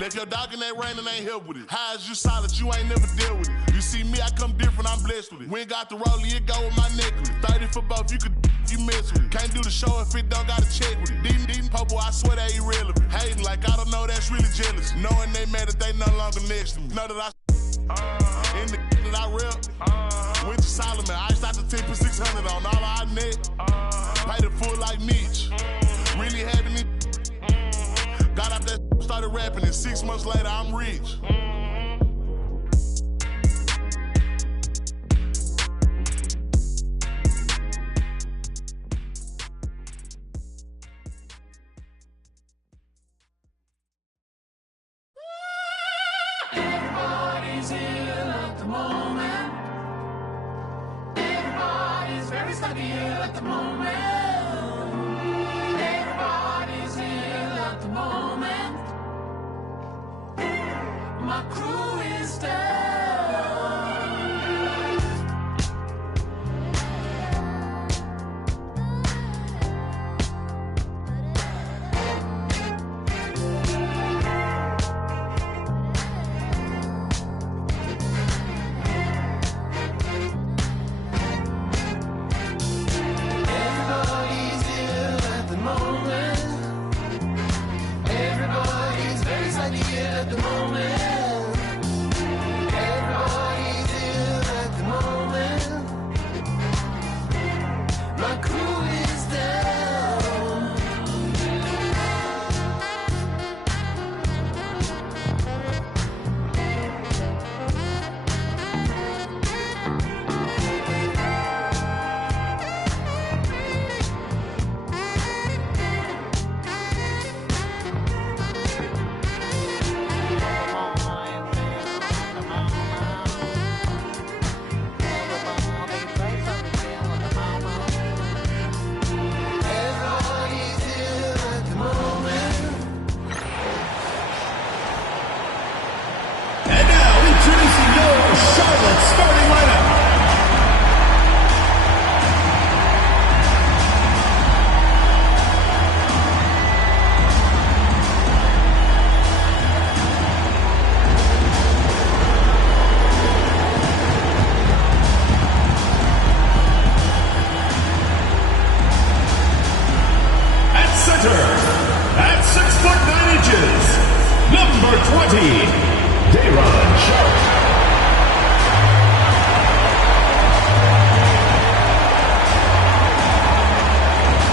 Left your dog in that rain and ain't help with it. High as you solid, you ain't never dealt with it. You see me, I come different, I'm blessed with it. We ain't got the rollie, it go with my necklace. 30 for both, you could you mess with it. Can't do the show if it don't gotta check with it. Deep popo, I swear they irrelevant. Hating like I don't know, that's really jealous. Knowing they mad that they no longer next to me. Know that I in the that I rep. Went to Solomon, I shot the 10 for 600 on all our net. Paid it full like Mitch. Really having it. Got out that started rapping, and 6 months later, I'm rich. Everybody's ill at the moment. Everybody's very stuck ill at the moment. Everybody's ill at the moment. My crew is down. Everybody's ill at the moment. Everybody's very slightly ill at the moment. Everybody's ill at the moment. My crew is down. Everybody's ill at the moment. And now, introducing your Charlotte starting lineup. At center, at 6'9" number 20, Dayron Sharp.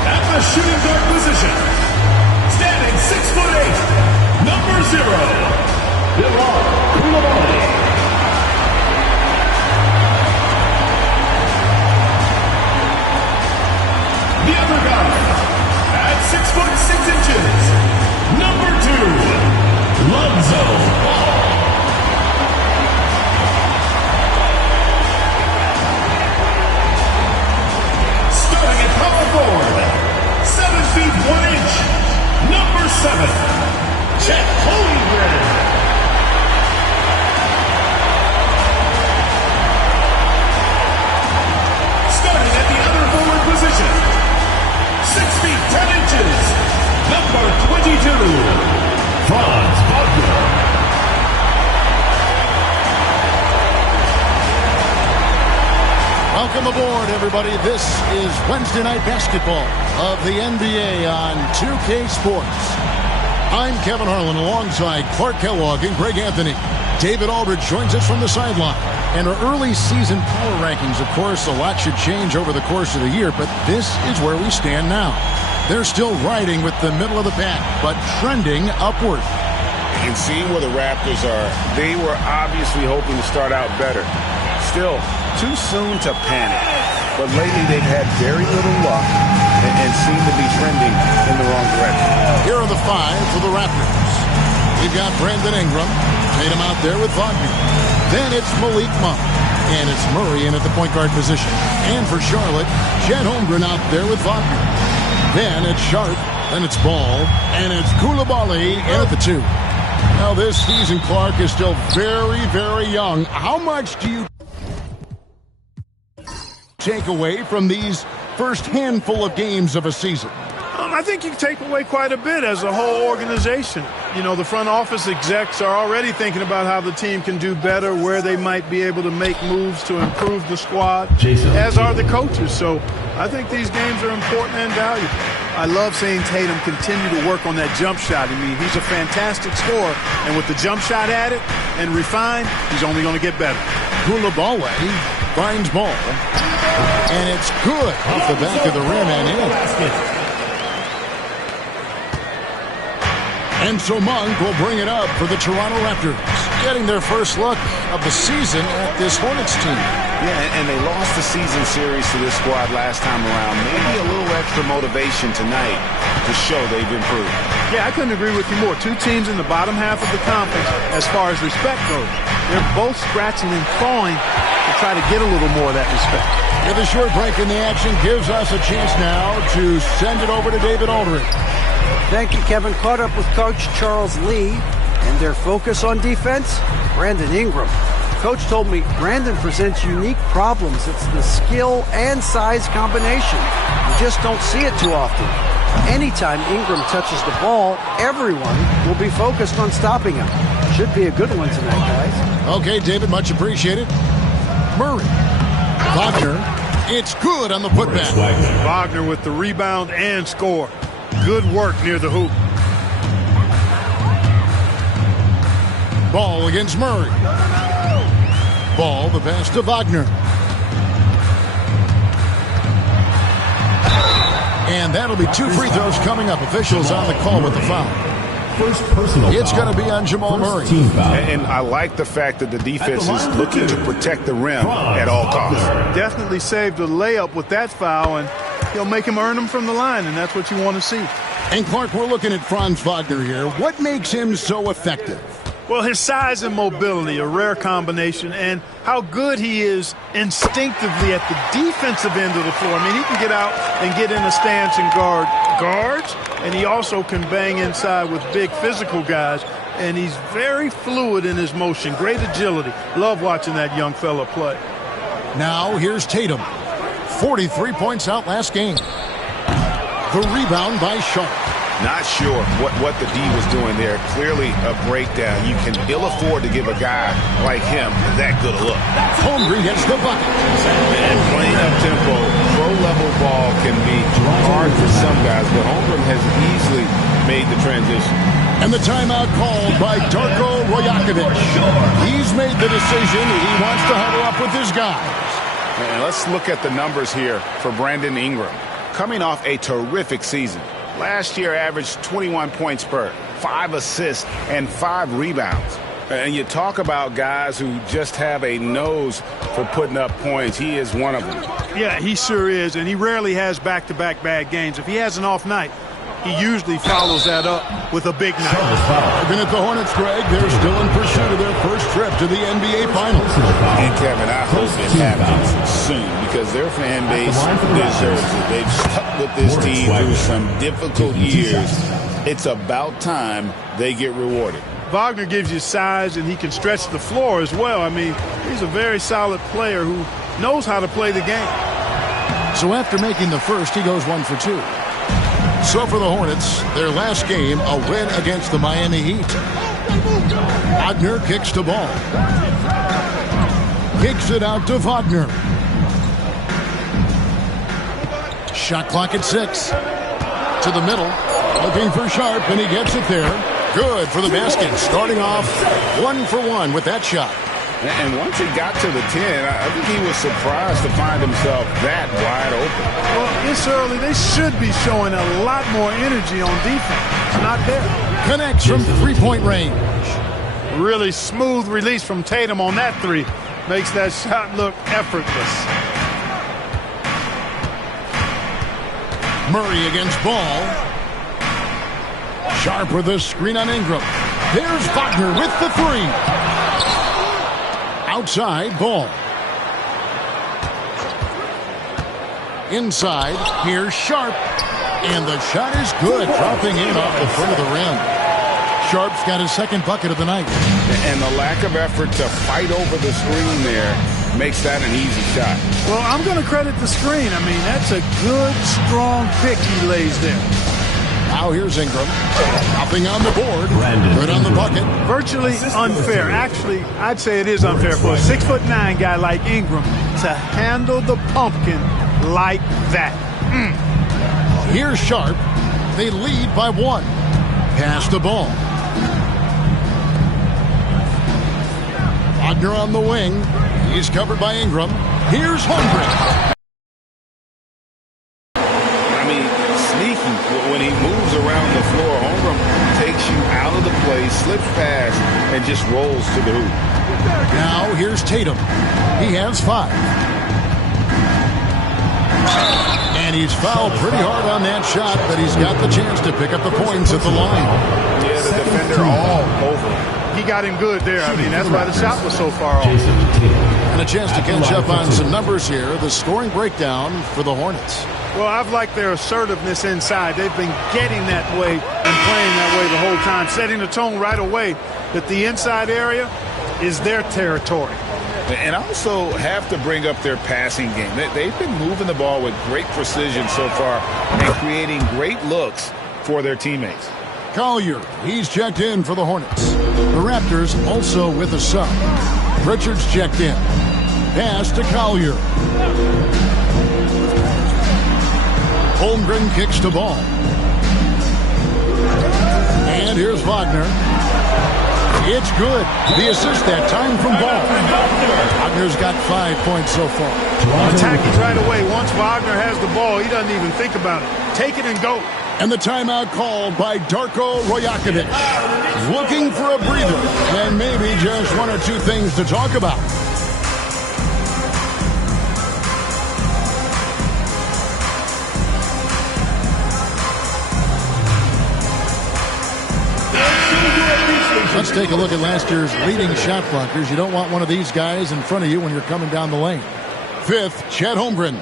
At the shooting guard position, standing 6'8", number 0, Bilal Coulibaly. The other guard, at 6'6", number 2, Lonzo Ball. Starting at power forward, 7 feet 1 inch, number 7, Chet Holmgren. Starting at the other forward position, 6 feet 10 inches, number 22, Franz Wagner. Welcome aboard, everybody. This is Wednesday Night Basketball of the NBA on 2K Sports. I'm Kevin Harlan alongside Clark Kellogg and Greg Anthony. David Aldridge joins us from the sideline. And our early season power rankings, of course, a lot should change over the course of the year, but this is where we stand now. They're still riding with the middle of the pack, but trending upward. And seeing where the Raptors are, they were obviously hoping to start out better. Still, too soon to panic. But lately they've had very little luck and seem to be trending in the wrong direction. Here are the 5 for the Raptors. We've got Brandon Ingram, Tatum out there with Wagner. Then it's Malik Monk, and it's Murray in at the point guard position. And for Charlotte, Chet Holmgren out there with Wagner. Then it's Sharp, then it's Ball, and it's Coulibaly in at the 2. Now this season, Clark, is still very, very young. How much do you take away from these first handful of games of a season? Well, I think you can take away quite a bit as a whole organization. You know, the front office execs are already thinking about how the team can do better, where they might be able to make moves to improve the squad, as are the coaches. So I think these games are important and valuable. I love seeing Tatum continue to work on that jump shot. I mean, he's a fantastic scorer, and with the jump shot added and refined, he's only going to get better. Koulibaly finds ball, and it's good off the back of the rim and in. And so Monk will bring it up for the Toronto Raptors, getting their first look of the season at this Hornets team. Yeah, and they lost the season series to this squad last time around. Maybe a little extra motivation tonight to show they've improved. Yeah, I couldn't agree with you more. Two teams in the bottom half of the conference as far as respect goes. They're both scratching and clawing to try to get a little more of that respect. Yeah, the short break in the action gives us a chance now to send it over to David Aldridge. Thank you, Kevin. Caught up with Coach Charles Lee and their focus on defense, Brandon Ingram. Coach told me Brandon presents unique problems. It's the skill and size combination. You just don't see it too often. Anytime Ingram touches the ball, everyone will be focused on stopping him. Should be a good one tonight, guys. Okay, David, much appreciated. Murray. Wagner. It's good on the putback. Wagner with the rebound and score. Good work near the hoop. Ball against Murray. Ball, the pass to Wagner. And that'll be 2 free throws coming up. Officials on the call with the foul. First personal It's foul. going to be on Jamal Murray. Team foul. And I like the fact that the defense is looking to protect the rim at all costs. Definitely saved a layup with that foul, and he'll make him earn them from the line, and that's what you want to see. And Clark, we're looking at Franz Wagner here. What makes him so effective? Well, his size and mobility, a rare combination, and how good he is instinctively at the defensive end of the floor. I mean, he can get out and get in a stance and guard guards, and he also can bang inside with big physical guys, and he's very fluid in his motion, great agility. Love watching that young fella play. Now, here's Tatum. 43 points out last game. The rebound by Sharp. Not sure what the D was doing there. Clearly a breakdown. You can ill afford to give a guy like him that good a look. Holmgren gets the bucket. And playing up tempo, pro-level ball can be hard for some guys, but Holmgren has easily made the transition. And the timeout called by Darko Rajakovic. He's made the decision. He wants to huddle up with his guys. And let's look at the numbers here for Brandon Ingram. Coming off a terrific season. Last year averaged 21 points per, 5 assists, and 5 rebounds. And you talk about guys who just have a nose for putting up points. He is one of them. Yeah, he sure is, and he rarely has back-to-back bad games. If he has an off night, he usually follows that up with a big night. Looking at the Hornets, Greg, they're still in pursuit of their first trip to the NBA Finals. And Kevin, I hope it happens soon because their fan base deserves it. They've stuck with this team through some difficult years. It's about time they get rewarded. Wagner gives you size, and he can stretch the floor as well. I mean, he's a very solid player who knows how to play the game. So after making the first, he goes 1 for 2. So for the Hornets, their last game, a win against the Miami Heat. Wagner kicks the ball. Kicks it out to Wagner. Shot clock at 6. To the middle. Looking for Sharp, and he gets it there. Good for the basket. Starting off 1 for 1 with that shot. And once he got to the 10, I think he was surprised to find himself that wide open. Well, it's early. They should be showing a lot more energy on defense. It's not there. Connects from three-point range. Really smooth release from Tatum on that three. Makes that shot look effortless. Murray against ball. Sharp with a screen on Ingram. There's Wagner with the 3. Outside, ball. Inside, here's Sharp. And the shot is good, dropping in off the front of the rim. Sharp's got his second bucket of the night. And the lack of effort to fight over the screen there makes that an easy shot. Well, I'm going to credit the screen. I mean, that's a good, strong pick he lays there. Now here's Ingram. Hopping on the board. Good on the bucket. Virtually unfair. Actually, I'd say it is unfair for a 6'9" guy like Ingram to handle the pumpkin like that. Here's Sharp. They lead by 1. Pass the ball. Wagner on the wing. He's covered by Ingram. Here's Holmgren. When he moves around the floor, Holmgren takes you out of the play, slips past, and just rolls to the hoop. Now here's Tatum. He has 5. And he's fouled pretty hard on that shot, but he's got the chance to pick up the points at the line. Yeah, the defender all over. He got him good there. I mean, that's why the shot was so far off. And a chance to catch up on some numbers here. The scoring breakdown for the Hornets. Well, I've liked their assertiveness inside. They've been getting that way and playing that way the whole time, setting the tone right away that the inside area is their territory. And also have to bring up their passing game. They've been moving the ball with great precision so far and creating great looks for their teammates. Collier, he's checked in for the Hornets. The Raptors also with a sub. Richards checked in. Pass to Collier. Holmgren kicks the ball. And here's Wagner. It's good. The assist that time from Ball. Wagner's got 5 points so far. Attacking right away. Once Wagner has the ball, he doesn't even think about it. Take it and go. And the timeout called by Darko Rajakovic. Looking for a breather and maybe just 1 or 2 things to talk about. Let's take a look at last year's leading shot blockers. You don't want one of these guys in front of you when you're coming down the lane. 5th, Chet Holmgren.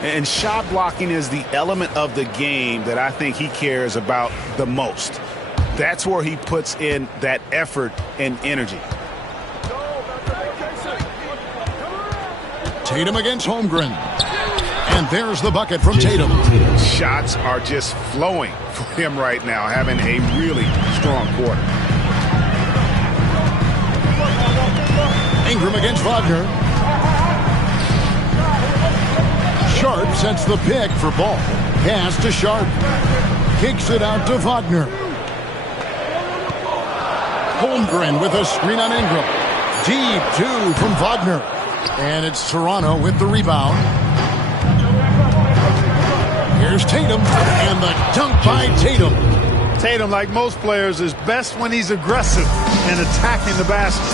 And shot blocking is the element of the game that I think he cares about the most. That's where he puts in that effort and energy. Tatum against Holmgren. And there's the bucket from Tatum. Shots are just flowing for him right now, having a really strong quarter. Ingram against Wagner. Sharp sets the pick for Ball. Pass to Sharp. Kicks it out to Wagner. Holmgren with a screen on Ingram. Deep 2 from Wagner. And it's Toronto with the rebound. Here's Tatum. And the dunk by Tatum. Tatum, like most players, is best when he's aggressive and attacking the basket.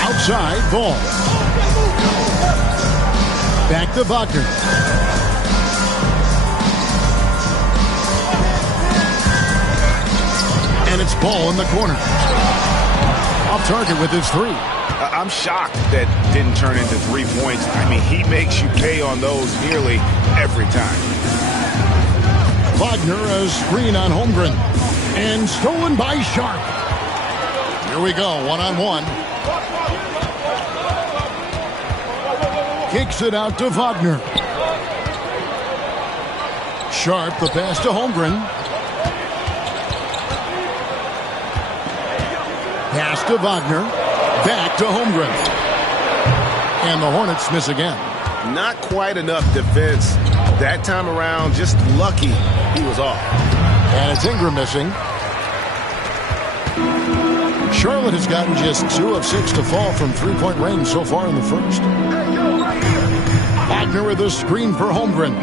Outside Ball. Back to Wagner. And it's Ball in the corner. Off target with his 3. I'm shocked that didn't turn into 3 points. I mean, he makes you pay on those nearly every time. Wagner, a screen on Holmgren. And stolen by Sharp. Here we go, 1-on-1. Kicks it out to Wagner. Sharp, the pass to Holmgren. Pass to Wagner. Back to Holmgren. And the Hornets miss again. Not quite enough defense that time around. Just lucky he was off. And it's Ingram missing. Charlotte has gotten just 2 of 6 to fall from 3-point range so far in the first. Wagner with a screen for Holmgren.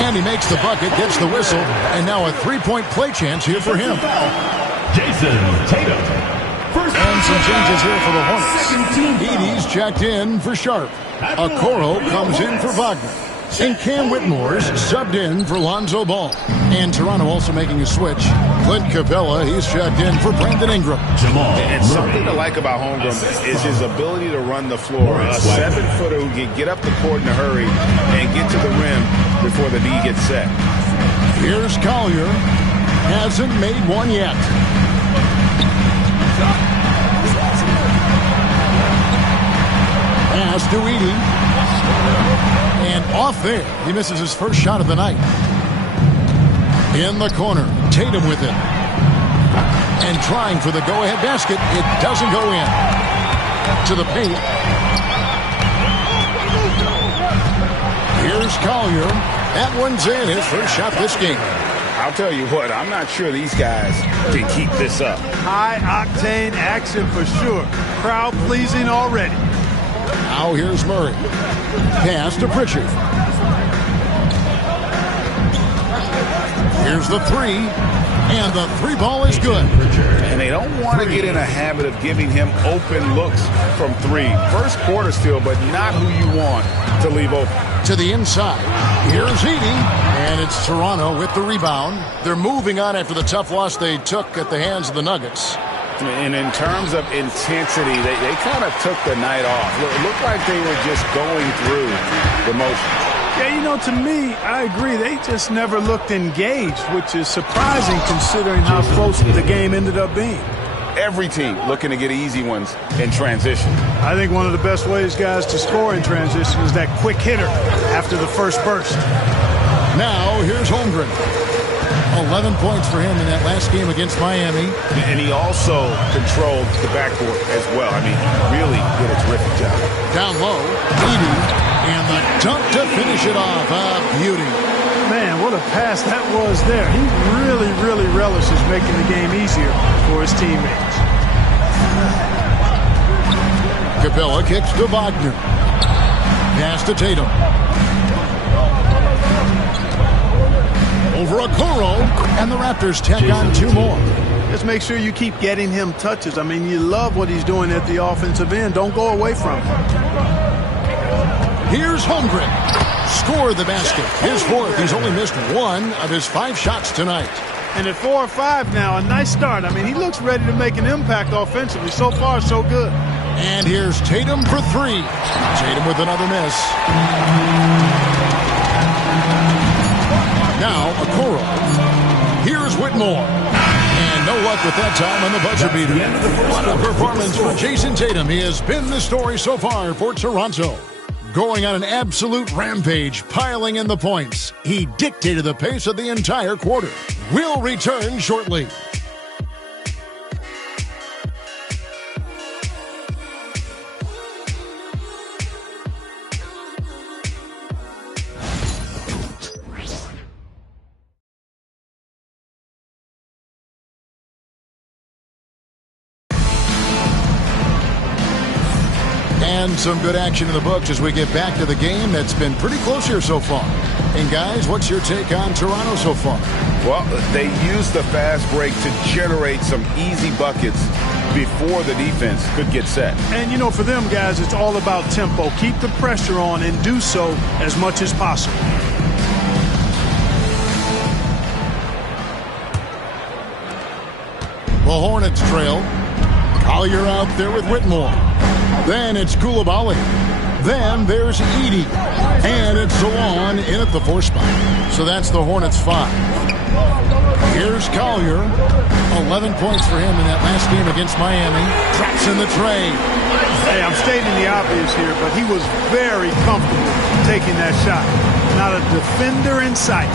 And he makes the bucket, gets the whistle, and now a 3-point play chance here for him. Jason Tatum. And some changes here for the Hornets. Edey's checked in for Sharp. Okoro comes in for Wagner. And Cam Whitmore's subbed in for Lonzo Ball. And Toronto also making a switch. Clint Capella, he's checked in for Brandon Ingram. And something to like about Holmgren is his ability to run the floor. A 7-footer who can get up the court in a hurry and get to the rim before the D gets set. Here's Collier. Hasn't made one yet. Pass to Edey. And off there, he misses his first shot of the night. In the corner, Tatum with it. And trying for the go-ahead basket. It doesn't go in. To the paint. Here's Collier. That one's in. His first shot this game. I'll tell you what, I'm not sure these guys can keep this up. High-octane action for sure. Crowd-pleasing already. Now here's Murray. Pass to Pritchard. Here's the three. And the three ball is good. And they don't want to get in a habit of giving him open looks from three. First quarter still, but not who you want to leave open. To the inside. Here's Edey. And it's Toronto with the rebound. They're moving on after the tough loss they took at the hands of the Nuggets. And in terms of intensity, they kind of took the night off. It looked like they were just going through the motions. Yeah, you know, to me, I agree. They just never looked engaged, which is surprising considering how close the game ended up being. Every team looking to get easy ones in transition. I think one of the best ways, guys, to score in transition is that quick hitter after the first burst. Now, here's Holmgren. 11 points for him in that last game against Miami. And he also controlled the backcourt as well. I mean, he really did a terrific job. Down low, Edey. And the dunk to finish it off. A beauty. Man, what a pass that was there. He really, really relishes making the game easier for his teammates. Capella kicks to Wagner. Pass to Tatum. Over Okoro. And the Raptors tack on two more. Just make sure you keep getting him touches. I mean, you love what he's doing at the offensive end. Don't go away from him. Here's Holmgren. Score the basket. His fourth. He's only missed one of his 5 shots tonight. And at 4 or 5 now, a nice start. I mean, he looks ready to make an impact offensively. So far, so good. And here's Tatum for 3. Tatum with another miss. Now, Okoro. Here's Whitmore. And no luck with that time on the buzzer beater. What a performance for Jason Tatum. He has been the story so far for Toronto. Going on an absolute rampage, piling in the points. He dictated the pace of the entire quarter. We'll return shortly. And some good action in the books as we get back to the game that's been pretty close here so far. And guys, what's your take on Toronto so far? Well, they used the fast break to generate some easy buckets before the defense could get set. And, you know, for them, guys, it's all about tempo. Keep the pressure on and do so as much as possible. The Hornets trail. Collier out there with Whitmore. Then it's Koulibaly. Then there's Edey. And it's Zawan in at the 4 spot. So that's the Hornets 5. Here's Collier. 11 points for him in that last game against Miami. Traps in the tray. Hey, I'm stating the obvious here, but he was very comfortable taking that shot. Not a defender in sight.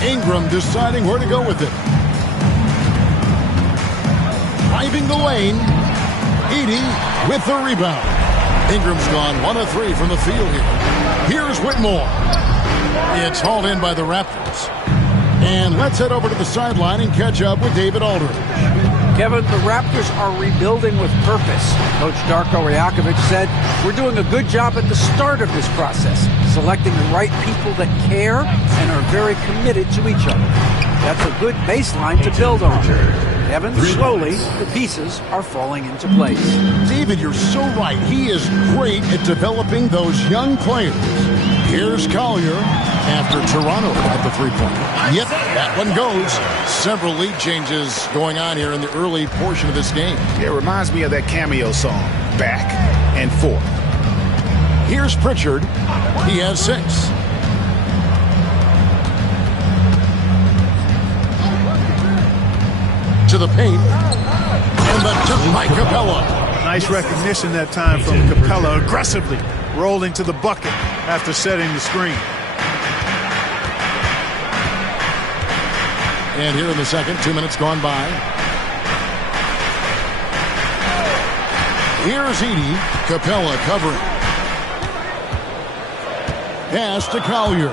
Ingram deciding where to go with it. Driving the lane. Edey with the rebound. Ingram's gone 1 of 3 from the field here. Here's Whitmore. It's hauled in by the Raptors. And let's head over to the sideline and catch up with David Aldridge. Kevin, the Raptors are rebuilding with purpose. Coach Darko Rajakovic said, "We're doing a good job at the start of this process, selecting the right people that care and are very committed to each other. That's a good baseline to build on." Kevin, slowly, the pieces are falling into place. David, you're so right. He is great at developing those young players. Here's Collier after Toronto at the 3-point. Yep, that one goes. Several lead changes going on here in the early portion of this game. It reminds me of that cameo song, Back and Forth. Here's Pritchard. He has 6. To the paint. And the dunk by Capella. Nice recognition that time from Capella, aggressively rolling to the bucket after setting the screen. And here in the second, 2 minutes gone by. Here's Edey. Capella covering. Pass to Collier.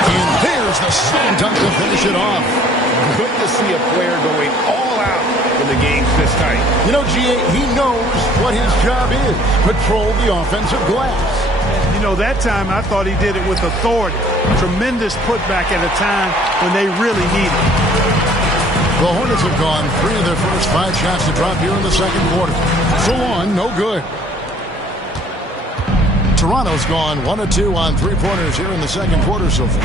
And there's the slam dunk to finish it off. Good to see a player going all out when the game's this tight. You know, G.A., he knows what his job is. Control the offensive glass. You know, that time I thought he did it with authority. Tremendous putback at a time when they really need it. The Hornets have gone 3 of their first 5 shots to drop here in the second quarter. So on, no good. Toronto's gone 1 of 2 on 3-pointers here in the second quarter so far.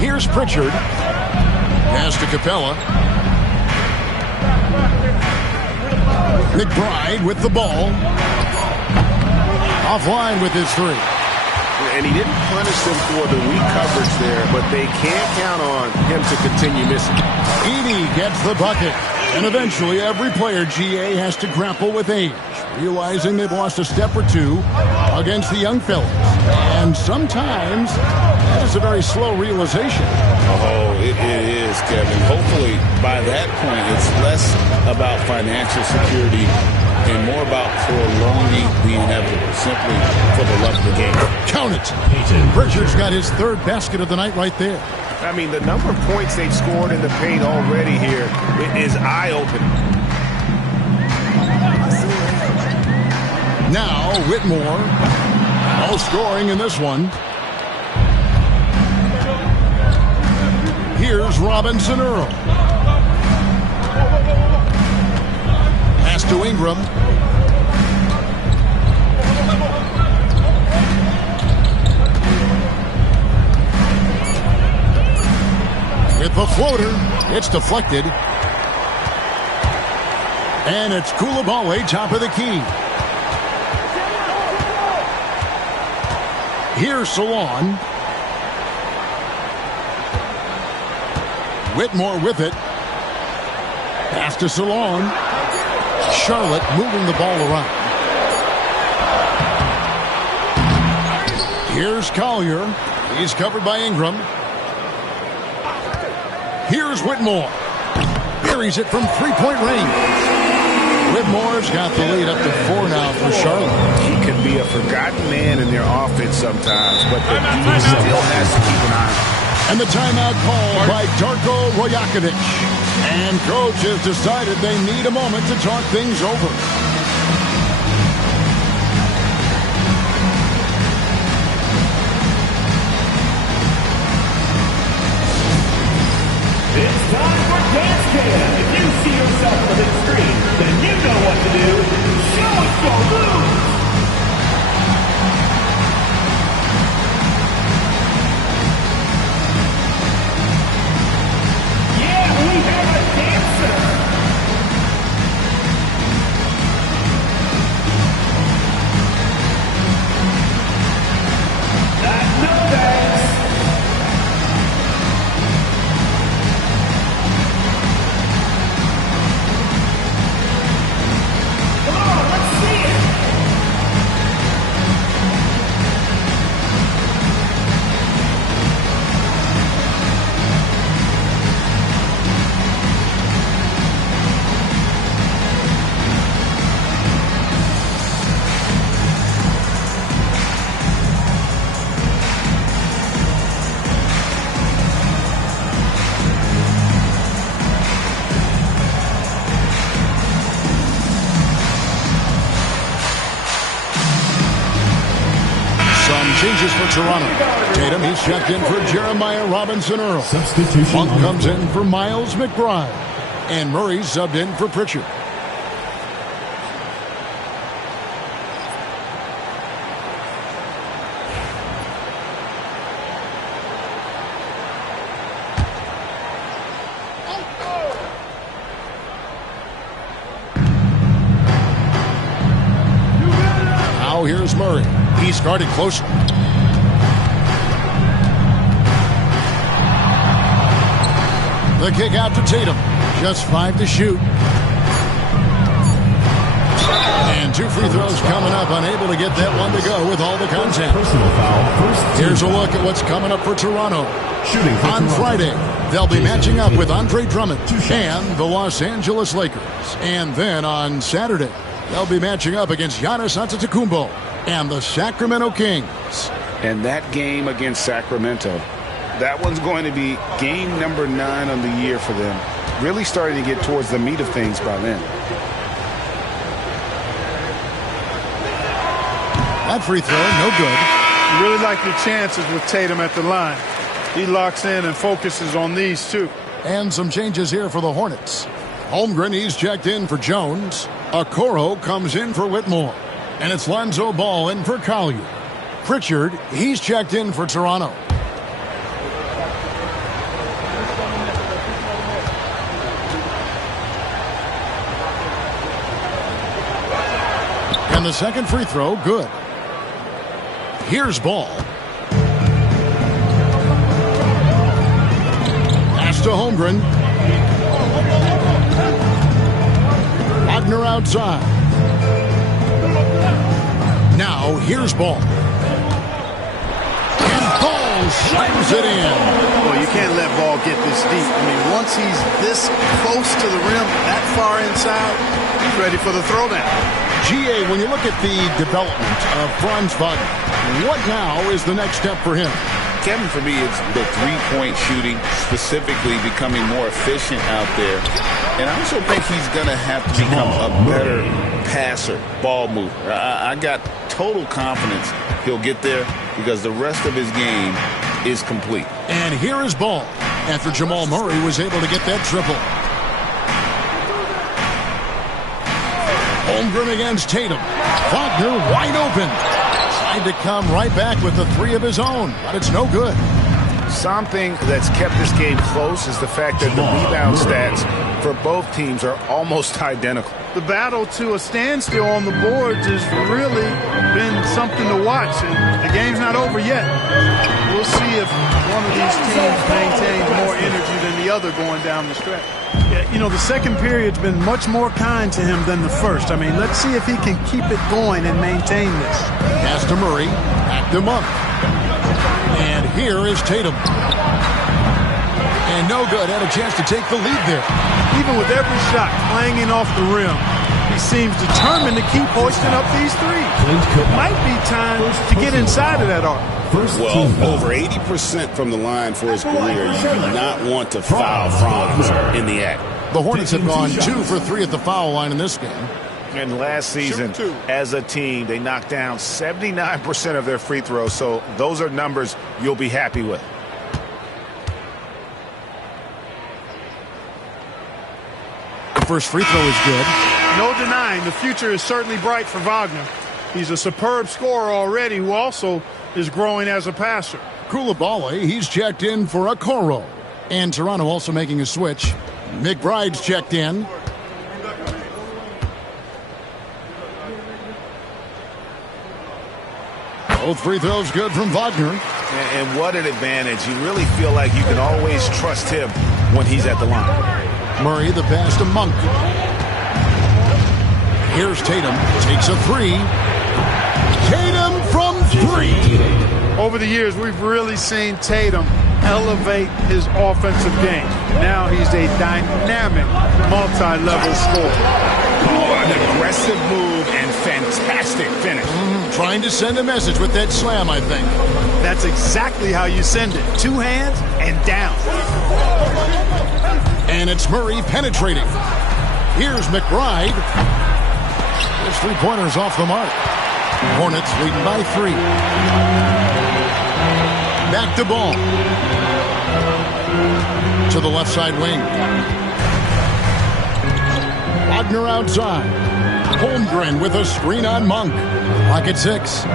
Here's Pritchard. Pass to Capella. McBride with the ball. Offline with his 3. And he didn't punish them for the weak coverage there, but they can't count on him to continue missing. Edey gets the bucket. And eventually every player, GA, has to grapple with age, realizing they've lost a step or 2 against the young fellas. And sometimes that is a very slow realization. Oh, it is, Kevin. Hopefully by that point it's less about financial security and more about prolonging the inevitable, simply for the love of the game. Count it. Pritchard's got his 3rd basket of the night right there. I mean, the number of points they've scored in the paint already here is eye-opening. Now, Whitmore. No scoring in this one. Here's Robinson Earl. Pass to Ingram. With the floater, it's deflected. And it's Coulibaly, top of the key. Here's Salon. Whitmore with it. Pass to Salon. Charlotte moving the ball around. Here's Collier. He's covered by Ingram. Here's Whitmore. Buries it from 3-point range. Whitmore's got the lead up to 4 now for Charlotte. He can be a forgotten man in their offense sometimes, but the defense still has to keep an eye on him. And the timeout called by Darko Rajakovic. And coach has decided they need a moment to talk things over. It's time for Dance Cam. If you see yourself on the big screen, then you know what to do. Show us your moves. Yeah, we have a dancer. No thanks. Changes for Toronto. Tatum, he's checked in for Jeremiah Robinson Earl. Substitution. Monk comes in for Miles McBride. And Murray subbed in for Pritchard. Now here's Murray. He's guarded closely. The kick out to Tatum. Just 5 to shoot. And 2 free throws coming up. Unable to get that one to go with all the contact. Personal foul. Here's a look at what's coming up for Toronto. Shooting for On Toronto. Friday, they'll be matching up with Andre Drummond and the Los Angeles Lakers. And then on Saturday, they'll be matching up against Giannis Antetokounmpo and the Sacramento Kings. And that game against Sacramento, that one's going to be game number 9 on the year for them. Really starting to get towards the meat of things by then. That free throw, no good. You really like your chances with Tatum at the line. He locks in and focuses on these two. And some changes here for the Hornets. Holmgren, he's checked in for Jones. Okoro comes in for Whitmore. And it's Lonzo Ball in for Collier. Pritchard, he's checked in for Toronto. And the second free throw, good. Here's Ball. Pass to Holmgren. Wagner outside. Now here's Ball. And Ball slams it in. Well, you can't let Ball get this deep. I mean, once he's this close to the rim, that far inside, he's ready for the throwdown. GA, when you look at the development of Franz Wagner, what now is the next step for him? Kevin, for me, it's the three-point shooting, specifically becoming more efficient out there. And I also think he's going to have to become a better passer, ball mover. I got total confidence he'll get there because the rest of his game is complete. And here is Ball after Jamal Murray was able to get that triple. Holmgren against Tatum. Wagner wide open. Tried to come right back with the 3 of his own, but it's no good. Something that's kept this game close is the fact that the rebound stats for both teams are almost identical. The battle to a standstill on the boards has really been something to watch, and the game's not over yet. We'll see if one of these teams maintains more energy than the other going down the stretch. Yeah, you know, the second period's been much more kind to him than the first. I mean, let's see if he can keep it going and maintain this. Pass to Murray, back to Monk. And here is Tatum. And no good, had a chance to take the lead there. Even with every shot clanging off the rim, he seems determined to keep hoisting up these threes. Might be time to get inside of that arc. Well, over 80% from the line for his career. You do not want to foul Franz in the act. The Hornets have gone 2 for 3 at the foul line in this game. And last season, as a team, they knocked down 79% of their free throws, so those are numbers you'll be happy with. The first free throw is good. No denying the future is certainly bright for Wagner. He's a superb scorer already who also is growing as a passer. Koulibaly, he's checked in for Okoro. And Toronto also making a switch. McBride's checked in. Both free throws good from Wagner. And what an advantage. You really feel like you can always trust him when he's at the line. Murray, the pass to Monk. Here's Tatum. Takes a 3. Tatum from 3. Over the years, we've really seen Tatum elevate his offensive game. Now he's a dynamic, multi-level scorer. Oh, an aggressive move and fantastic finish. Trying to send a message with that slam, I think. That's exactly how you send it. 2 hands and down. And it's Murray penetrating. Here's McBride. His 3-pointers off the mark. Hornets leading by 3. Back to Ball. To the left side wing. Wagner outside. Holmgren with a screen on Monk. Clock at 6. 2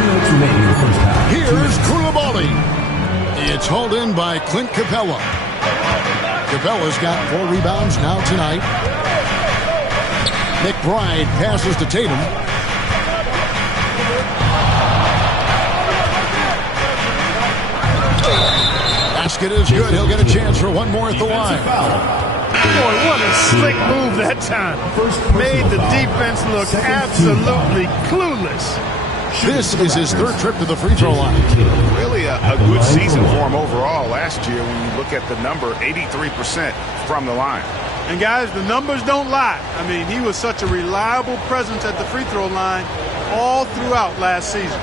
minutes remaining in the first half. Here's Koulibaly. It's hauled in by Clint Capella. Capella's got 4 rebounds now tonight. McBride passes to Tatum. Basket is good. He'll get a chance for one more at the line. Boy, what a slick move that time. Made the defense look absolutely clueless. This is his third trip to the free throw line. Really a good season for him overall last year when you look at the number, 83% from the line. And guys, the numbers don't lie. I mean, he was such a reliable presence at the free throw line all throughout last season.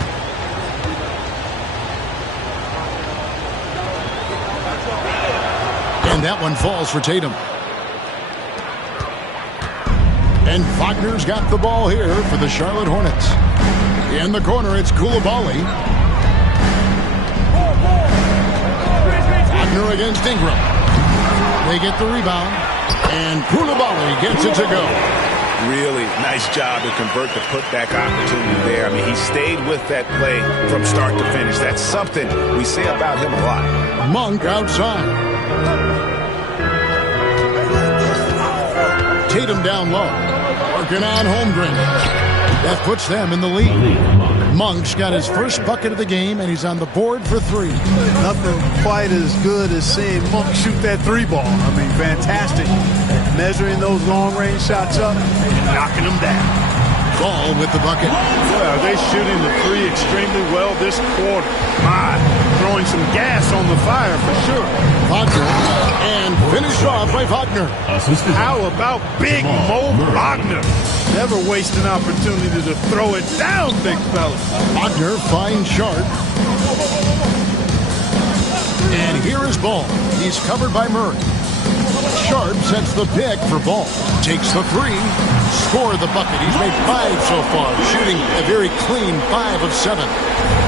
And that one falls for Tatum. And Wagner's got the ball here for the Charlotte Hornets. In the corner, it's Koulibaly. Wagner against Ingram. They get the rebound. And Koulibaly gets it to go. Really nice job to convert the putback opportunity there. I mean, he stayed with that play from start to finish. That's something we say about him a lot. Monk outside. Tatum down low. Working on Holmgren. That puts them in the lead. Monk's got his first bucket of the game, and he's on the board for three. Nothing quite as good as seeing Monk shoot that three ball. I mean, fantastic. Measuring those long-range shots up and knocking them down. Ball with the bucket. Well, they're shooting the three extremely well this quarter. My, throwing some gas on the fire for sure. Wagner, and finished off by Wagner. How about Big Mo Wagner? Never waste an opportunity to throw it down, big fella. Wagner finds Sharp. And here is Ball. He's covered by Murray. Sharp sets the pick for Ball. Takes the three. Score the bucket. He's made 5 so far, shooting a very clean 5 of 7.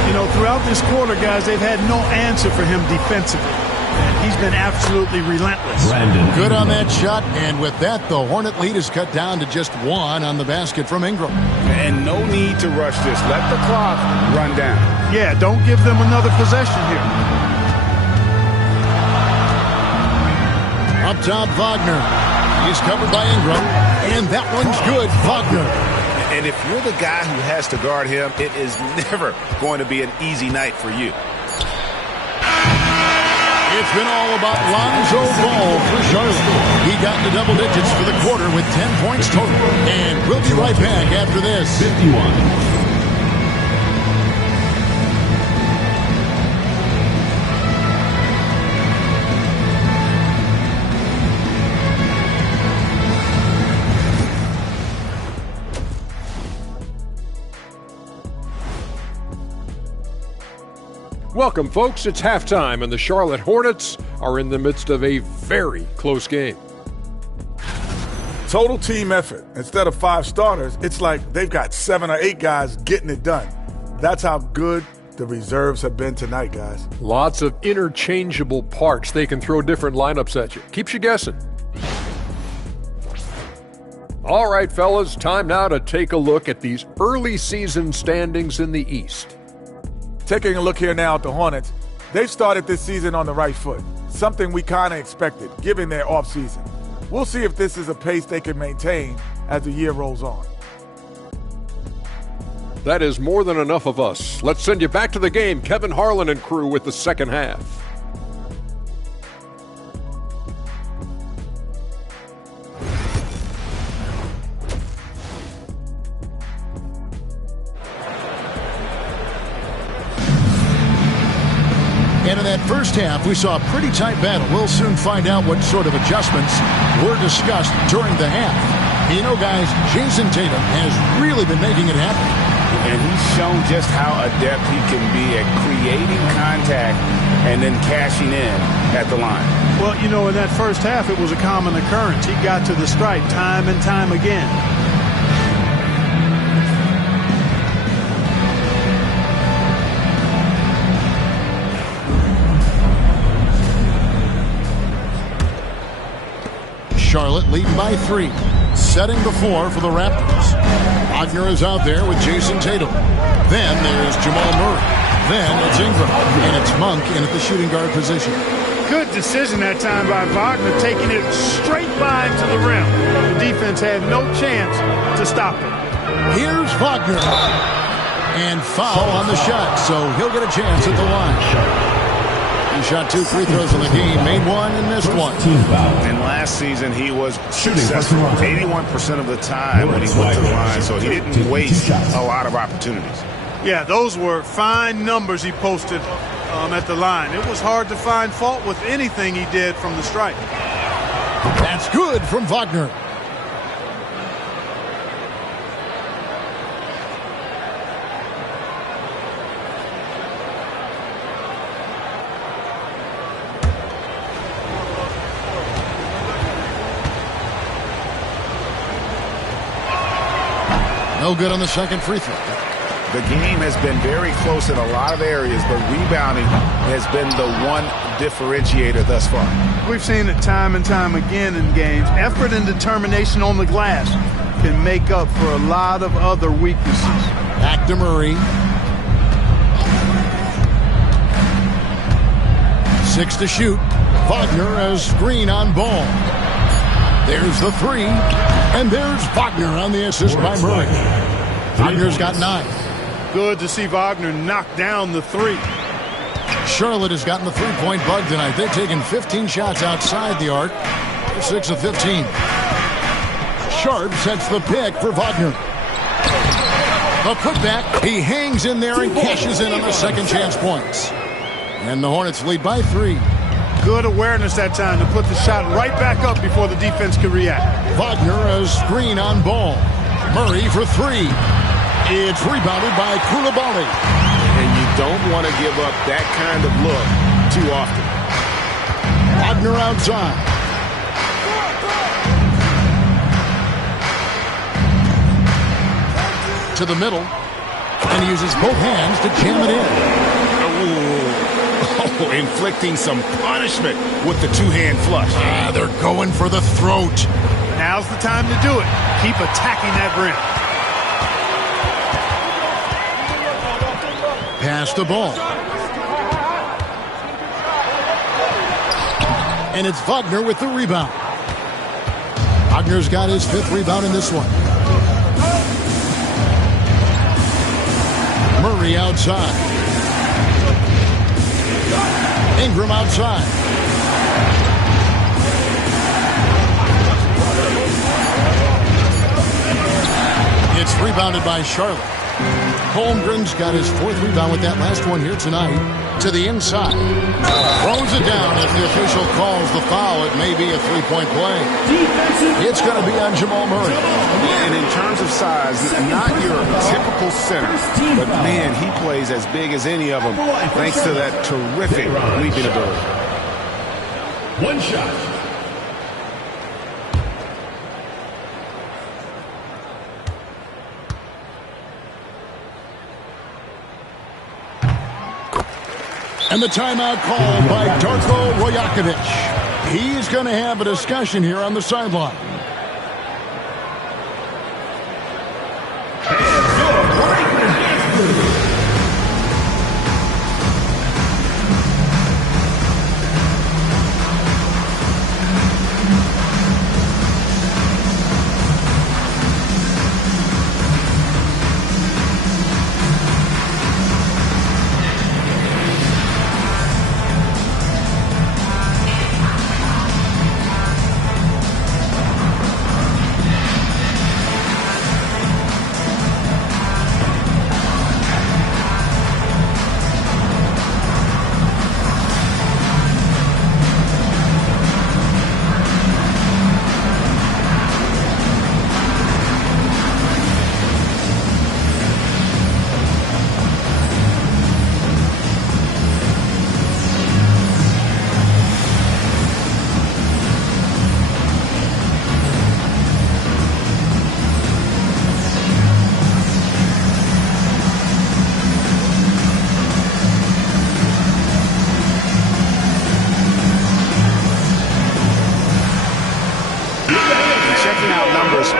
You know, throughout this quarter, guys, they've had no answer for him defensively. And he's been absolutely relentless. Good on that shot, and with that, the Hornet lead is cut down to just 1 on the basket from Ingram. And no need to rush this. Let the clock run down. Yeah, don't give them another possession here. Up top, Wagner. He's covered by Ingram, and that one's good. Wagner. And if you're the guy who has to guard him, it is never going to be an easy night for you. It's been all about Lonzo Ball for Charlotte. He got into double digits for the quarter with 10 points total. And we'll be right back after this. 51. Welcome, folks. It's halftime, and the Charlotte Hornets are in the midst of a very close game. Total team effort. Instead of 5 starters, it's like they've got 7 or 8 guys getting it done. That's how good the reserves have been tonight, guys. Lots of interchangeable parts. They can throw different lineups at you. Keeps you guessing. All right, fellas, time now to take a look at these early season standings in the East. Taking a look here now at the Hornets, they've started this season on the right foot, something we kind of expected, given their offseason. We'll see if this is a pace they can maintain as the year rolls on. That is more than enough of us. Let's send you back to the game, Kevin Harlan and crew with the second half. And in that first half, we saw a pretty tight battle. We'll soon find out what sort of adjustments were discussed during the half. You know, guys, Jason Tatum has really been making it happen. And he's shown just how adept he can be at creating contact and then cashing in at the line. Well, you know, in that first half, it was a common occurrence. He got to the stripe time and time again. Charlotte leading by 3, setting the floor for the Raptors. Wagner is out there with Jason Tatum. Then there's Jamal Murray. Then it's Ingram. And it's Monk in at the shooting guard position. Good decision that time by Wagner, taking it straight line to the rim. The defense had no chance to stop it. Here's Wagner. And foul on the shot, so he'll get a chance at the line. He shot 2 free throws in the game, made one and missed one. And last season he was successful 81% of the time when he went to the line, so he didn't waste a lot of opportunities. Yeah, those were fine numbers he posted at the line. It was hard to find fault with anything he did from the stripe. That's good from Wagner. No good on the second free throw. The game has been very close in a lot of areas, but rebounding has been the one differentiator thus far. We've seen it time and time again in games. Effort and determination on the glass can make up for a lot of other weaknesses. Back to Murray. 6 to shoot. Wagner has Green on ball. There's the 3. And there's Wagner on the assist by Murray. Wagner's got 9. Good to see Wagner knock down the 3. Charlotte has gotten the three-point bug tonight. They've taken 15 shots outside the arc. 6 of 15. Sharp sets the pick for Wagner. A putback. He hangs in there and cashes in on the second chance points. And the Hornets lead by 3. Good awareness that time to put the shot right back up before the defense could react. Wagner has Green on ball. Murray for 3. It's rebounded by Koulibaly. And you don't want to give up that kind of look too often. Wagner outside. To the middle. And he uses both hands to jam it in. Inflicting some punishment with the two-hand flush. They're going for the throat. Now's the time to do it. Keep attacking that rim. Pass the ball. And it's Wagner with the rebound. Wagner's got his 5th rebound in this one. Murray outside. Ingram outside. It's rebounded by Charlotte. Holmgren's got his 4th rebound with that last one here tonight. To the inside. Throws it down. If the official calls the foul, it may be a 3-point play. It's going to be on Jamal Murray. And in terms of size, not your typical center, but man, he plays as big as any of them thanks to that terrific leaping ability. One shot. And the timeout called by Darko Rajakovic. He's going to have a discussion here on the sideline.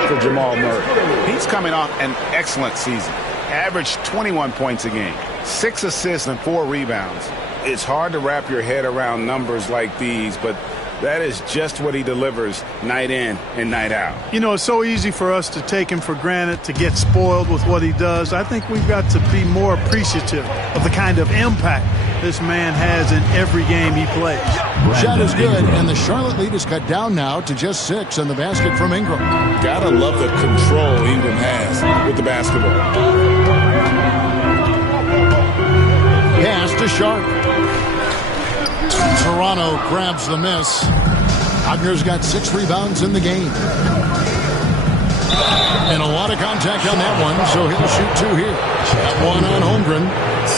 For Jamal Murray. He's coming off an excellent season. Averaged 21 points a game, 6 assists and 4 rebounds. It's hard to wrap your head around numbers like these, but that is just what he delivers night in and night out. You know, it's so easy for us to take him for granted, to get spoiled with what he does. I think we've got to be more appreciative of the kind of impact this man has in every game he plays. Shot is good, and the Charlotte lead is cut down now to just 6 on the basket from Ingram. Gotta love the control Ingram has with the basketball. Pass to Sharp. Toronto grabs the miss. Wagner's got 6 rebounds in the game. And a lot of contact on that one, so he'll shoot 2 here. That one on Holmgren.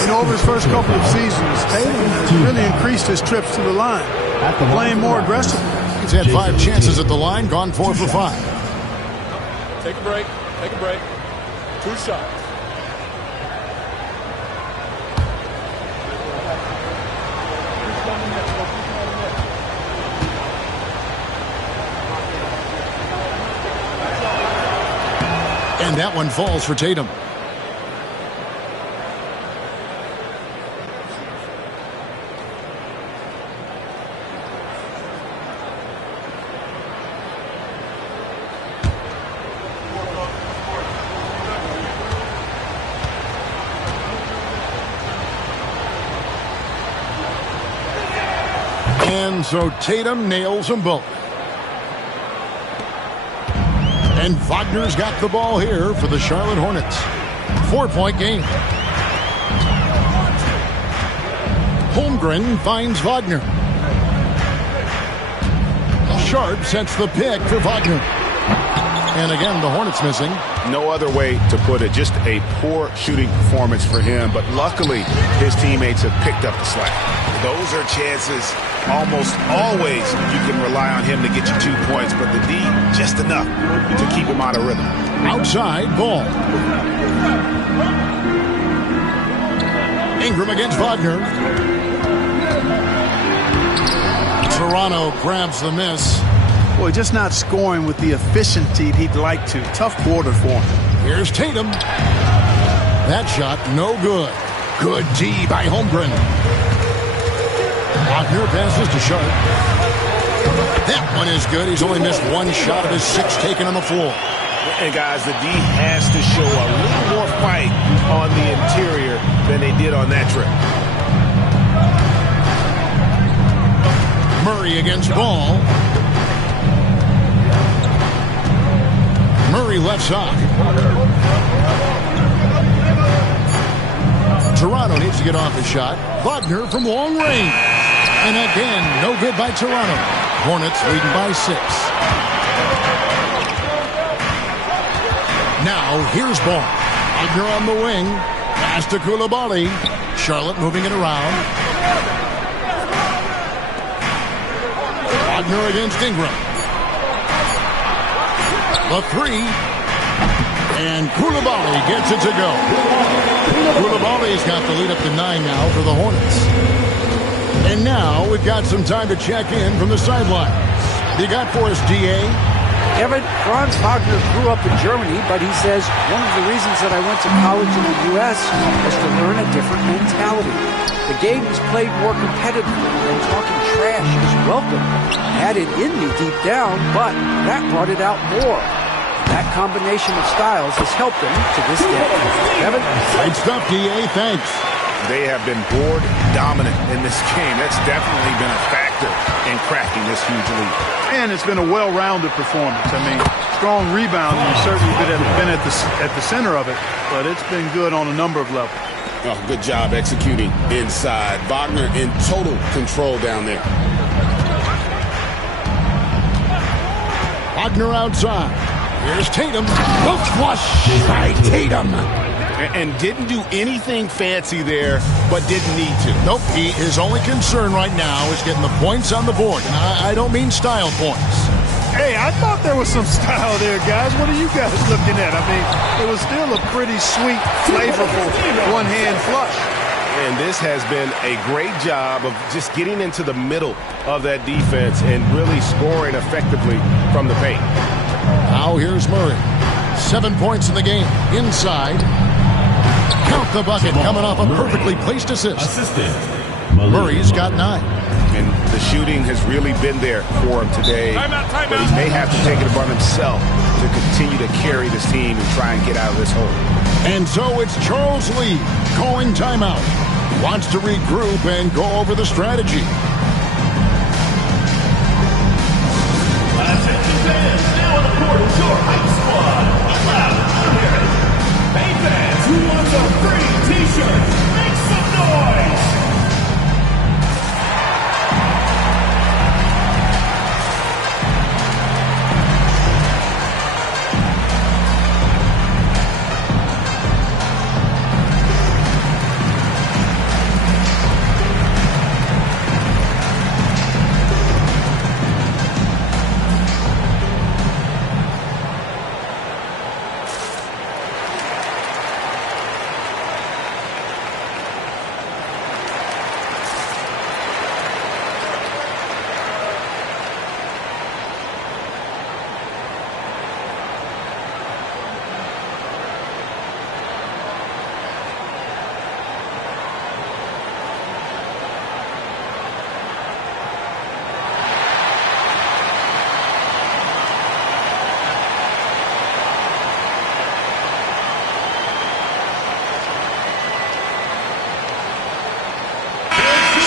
You know, over his first couple of seasons, Tatum has really increased his trips to the line, playing more aggressively. He's had 5 chances at the line, gone 4 for 5. Take a break. Take a break. 2 shots. And that one falls for Tatum. And so Tatum nails them both. And Wagner's got the ball here for the Charlotte Hornets. 4-point game. Holmgren finds Wagner. Sharp sets the pick for Wagner. And again, the Hornets missing. No other way to put it. Just a poor shooting performance for him. But luckily, his teammates have picked up the slack. Those are chances almost always you can rely on him to get you 2 points. But the D, just enough to keep him out of rhythm. Outside ball. Ingram against Wagner. Toronto grabs the miss. Boy, just not scoring with the efficiency he'd like to. Tough quarter for him. Here's Tatum. That shot, no good. Good D by Holmgren. Wagner passes to Sharp. That one is good. He's only missed 1 shot of his 6 taken on the floor. And guys, the D has to show a little more fight on the interior than they did on that trip. Murray against Ball. Murray left side. Toronto needs to get off the shot. Wagner from long range. And again, no good by Toronto. Hornets leading by 6. Now, here's Ball. Wagner on the wing. Pass to Coulibaly. Charlotte moving it around. Wagner against Ingram. The 3. And Coulibaly gets it to go. Coulibaly's got the lead up to 9 now for the Hornets. And now we've got some time to check in from the sidelines. You got for us, D.A.? Kevin, Franz Wagner grew up in Germany, but he says one of the reasons that I went to college in the U.S. was to learn a different mentality. The game is played more competitively, and talking trash is welcome. I had it in me deep down, but that brought it out more. That combination of styles has helped them to this day. Kevin? Great stuff, D.A. Thanks. They have been board dominant in this game. That's definitely been a factor in cracking this huge lead. And it's been a well-rounded performance. I mean, strong rebounding has certainly been at the center of it, but it's been good on a number of levels. Oh, good job executing inside. Wagner in total control down there. Wagner outside. Here's Tatum. The flush by Tatum. And didn't do anything fancy there, but didn't need to. Nope, his only concern right now is getting the points on the board. And I don't mean style points. Hey, I thought there was some style there, guys. What are you guys looking at? I mean, it was still a pretty sweet, flavorful one-hand flush. And this has been a great job of just getting into the middle of that defense and really scoring effectively from the paint. Now here's Murray. 7 points in the game. Inside. Count the bucket coming off a perfectly placed assist. Murray's got 9. And the shooting has really been there for him today. But he may have to take it upon himself to continue to carry this team and try and get out of this hole. And so it's Charles Lee calling timeout. wants to regroup and go over the strategy. Attention fans, now on the court is your hype squad. Allow to hear it. Hey fans who want a free t-shirt, make some noise.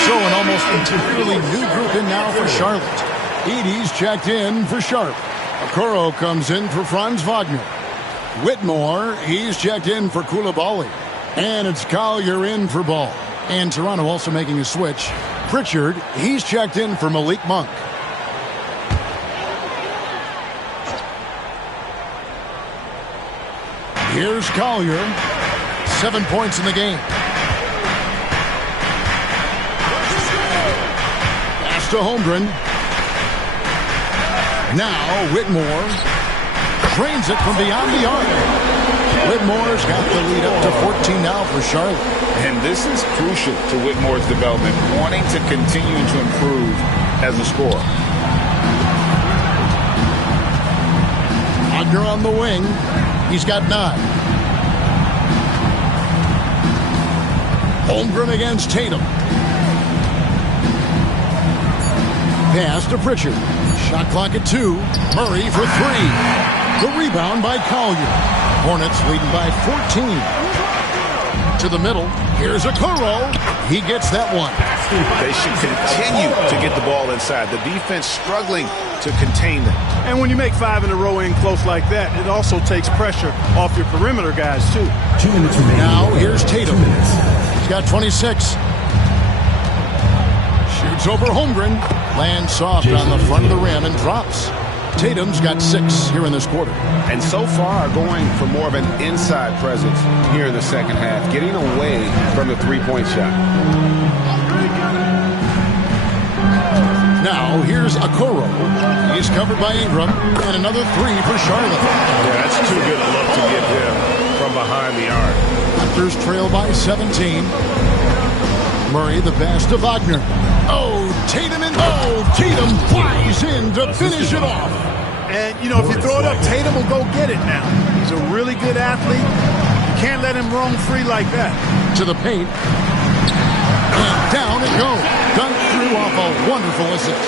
So an almost entirely new group in now for Charlotte. Edie's checked in for Sharp. Okoro comes in for Franz Wagner. Whitmore, he's checked in for Koulibaly. And it's Collier in for Ball. And Toronto also making a switch. Pritchard, he's checked in for Malik Monk. Here's Collier. 7 points in the game. Pass to Holmgren. Now Whitmore trains it from beyond the arc. Whitmore's got the lead up to 14 now for Charlotte. And this is crucial to Whitmore's development, wanting to continue to improve as a scorer. Wagner on the wing. He's got 9. Holmgren against Tatum. Pass to Pritchard. Shot clock at 2. Murray for 3. The rebound by Collier. Hornets leading by 14. To the middle. Here's Okoro. He gets that one. They should continue to get the ball inside. The defense struggling to contain them. And when you make 5 in a row in close like that, it also takes pressure off your perimeter guys, too. 2 minutes remaining. Now here's Tatum. 2 minutes. He's got 26. Shoots over Holmgren. Lands soft on the front of the rim and drops. Tatum's got 6 here in this quarter. And so far going for more of an inside presence here in the second half, getting away from the three-point shot. Now here's Okoro. He's covered by Ingram. And another 3 for Charlotte. Yeah, that's too good a look to get them from behind the arc. Raptors trail by 17. Murray the pass to Wagner. Oh, Tatum flies in to finish it off. And, you know, if you throw it up, Tatum will go get it now. He's a really good athlete. You can't let him roam free like that. To the paint. And down it goes. Dunked through off a wonderful assist.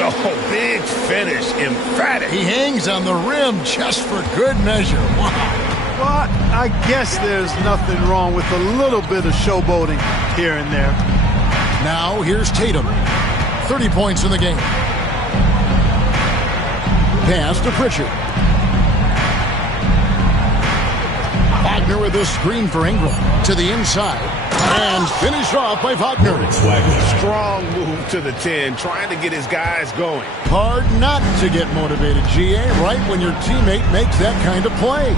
No, big finish. Emphatic. He hangs on the rim just for good measure. Wow. But I guess there's nothing wrong with a little bit of showboating here and there. Now here's Tatum. 30 points in the game. Pass to Pritchard. Wagner with a screen for Ingram. To the inside. And finished off by Wagner. Strong move to the 10, trying to get his guys going. Hard not to get motivated, GA, right when your teammate makes that kind of play.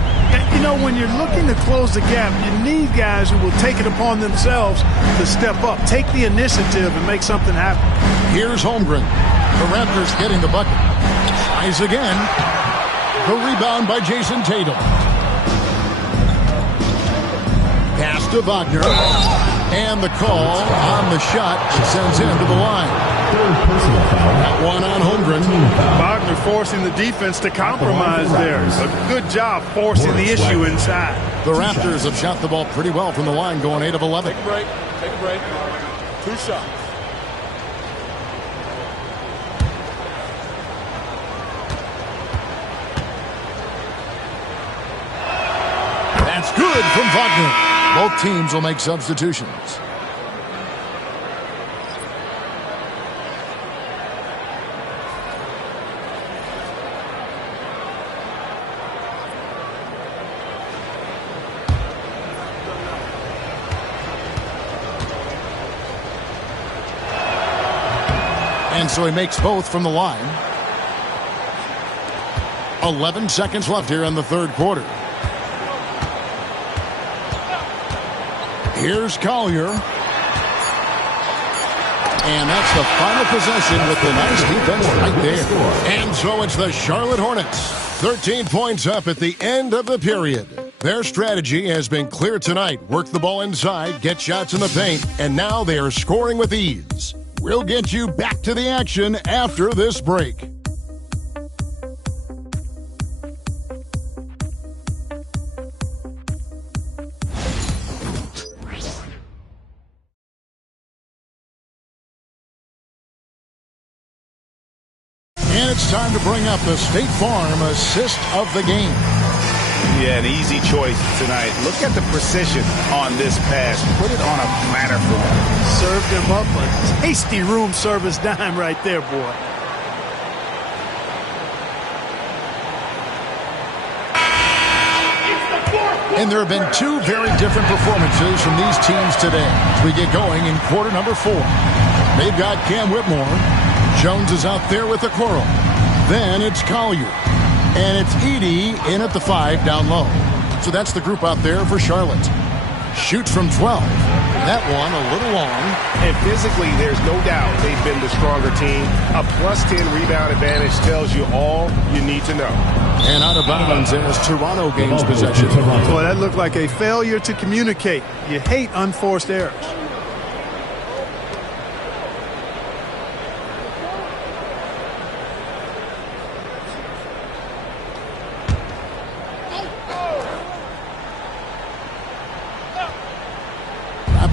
You know, when you're looking to close the gap, you need guys who will take it upon themselves to step up, take the initiative, and make something happen. Here's Holmgren. The Raptors getting the bucket. Tries again. The rebound by Jason Tatum. Pass to Wagner. And the call on the shot sends him to the line. That one on Holmgren. Wagner forcing the defense to compromise there. A good job forcing the issue inside. The Raptors have shot the ball pretty well from the line, going 8 of 11. Take a break. 2 shots. That's good from Wagner. Both teams will make substitutions. And so he makes both from the line. 11 seconds left here in the third quarter. Here's Collier. And that's the final possession with the nice defense right there. And so it's the Charlotte Hornets. 13 points up at the end of the period. Their strategy has been clear tonight. Work the ball inside, get shots in the paint, and now they are scoring with ease. We'll get you back to the action after this break. And it's time to bring up the State Farm assist of the game. Yeah, an easy choice tonight. Look at the precision on this pass. Put it on a platter for him. Served him up a tasty room service dime right there, boy. And there have been two very different performances from these teams today as we get going in quarter number 4. They've got Cam Whitmore. Jones is out there with the Coral. Then it's Collier. And it's Edey in at the 5 down low. So that's the group out there for Charlotte. Shoots from 12. That one a little long. And physically, there's no doubt they've been the stronger team. A +10 rebound advantage tells you all you need to know. And out of bounds as Toronto gains possession. Boy, that looked like a failure to communicate. You hate unforced errors.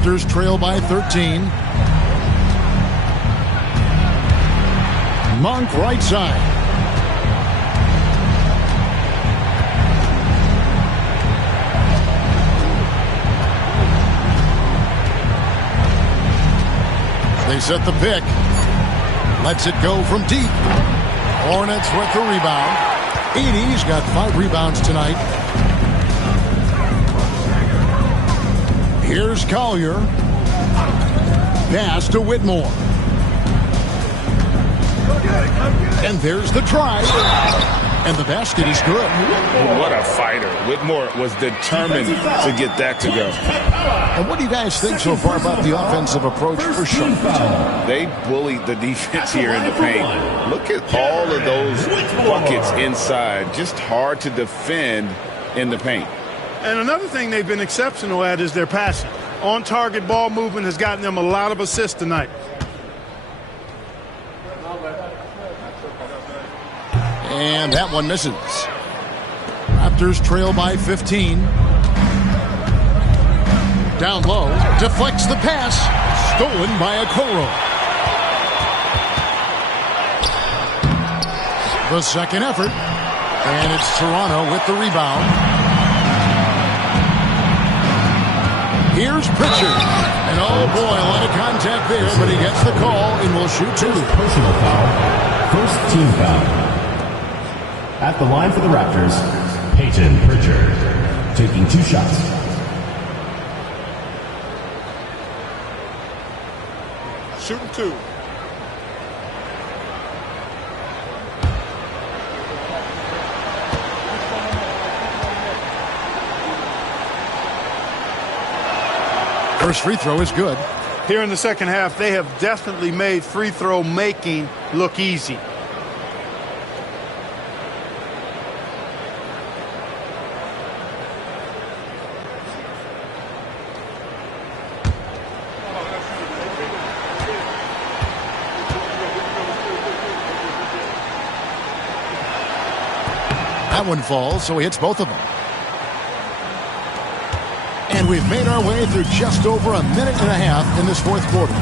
Raptors trail by 13. Monk right side. They set the pick. Lets it go from deep. Hornets with the rebound. Edey's got 5 rebounds tonight. Here's Collier. Pass to Whitmore. And there's the try. And the basket is good. What a fighter. Whitmore was determined to get that to go. And what do you guys think so far about the offensive approach for Charlotte? They bullied the defense here in the paint. Look at all of those buckets inside. Just hard to defend in the paint. And another thing they've been exceptional at is their passing. On-target ball movement has gotten them a lot of assists tonight. And that one misses. Raptors trail by 15. Down low, deflects the pass. Stolen by Okoro. The second effort. And it's Toronto with the rebound. Here's Pritchard. And oh boy, a lot of contact there, but he gets the call and will shoot 2. Personal foul. First team foul. At the line for the Raptors, Peyton Pritchard, taking 2 shots. Shooting 2. First free throw is good. Here in the second half, they have definitely made free throw making look easy. That one falls, so he hits both of them. And we've made our way through just over a minute and a half in this fourth quarter.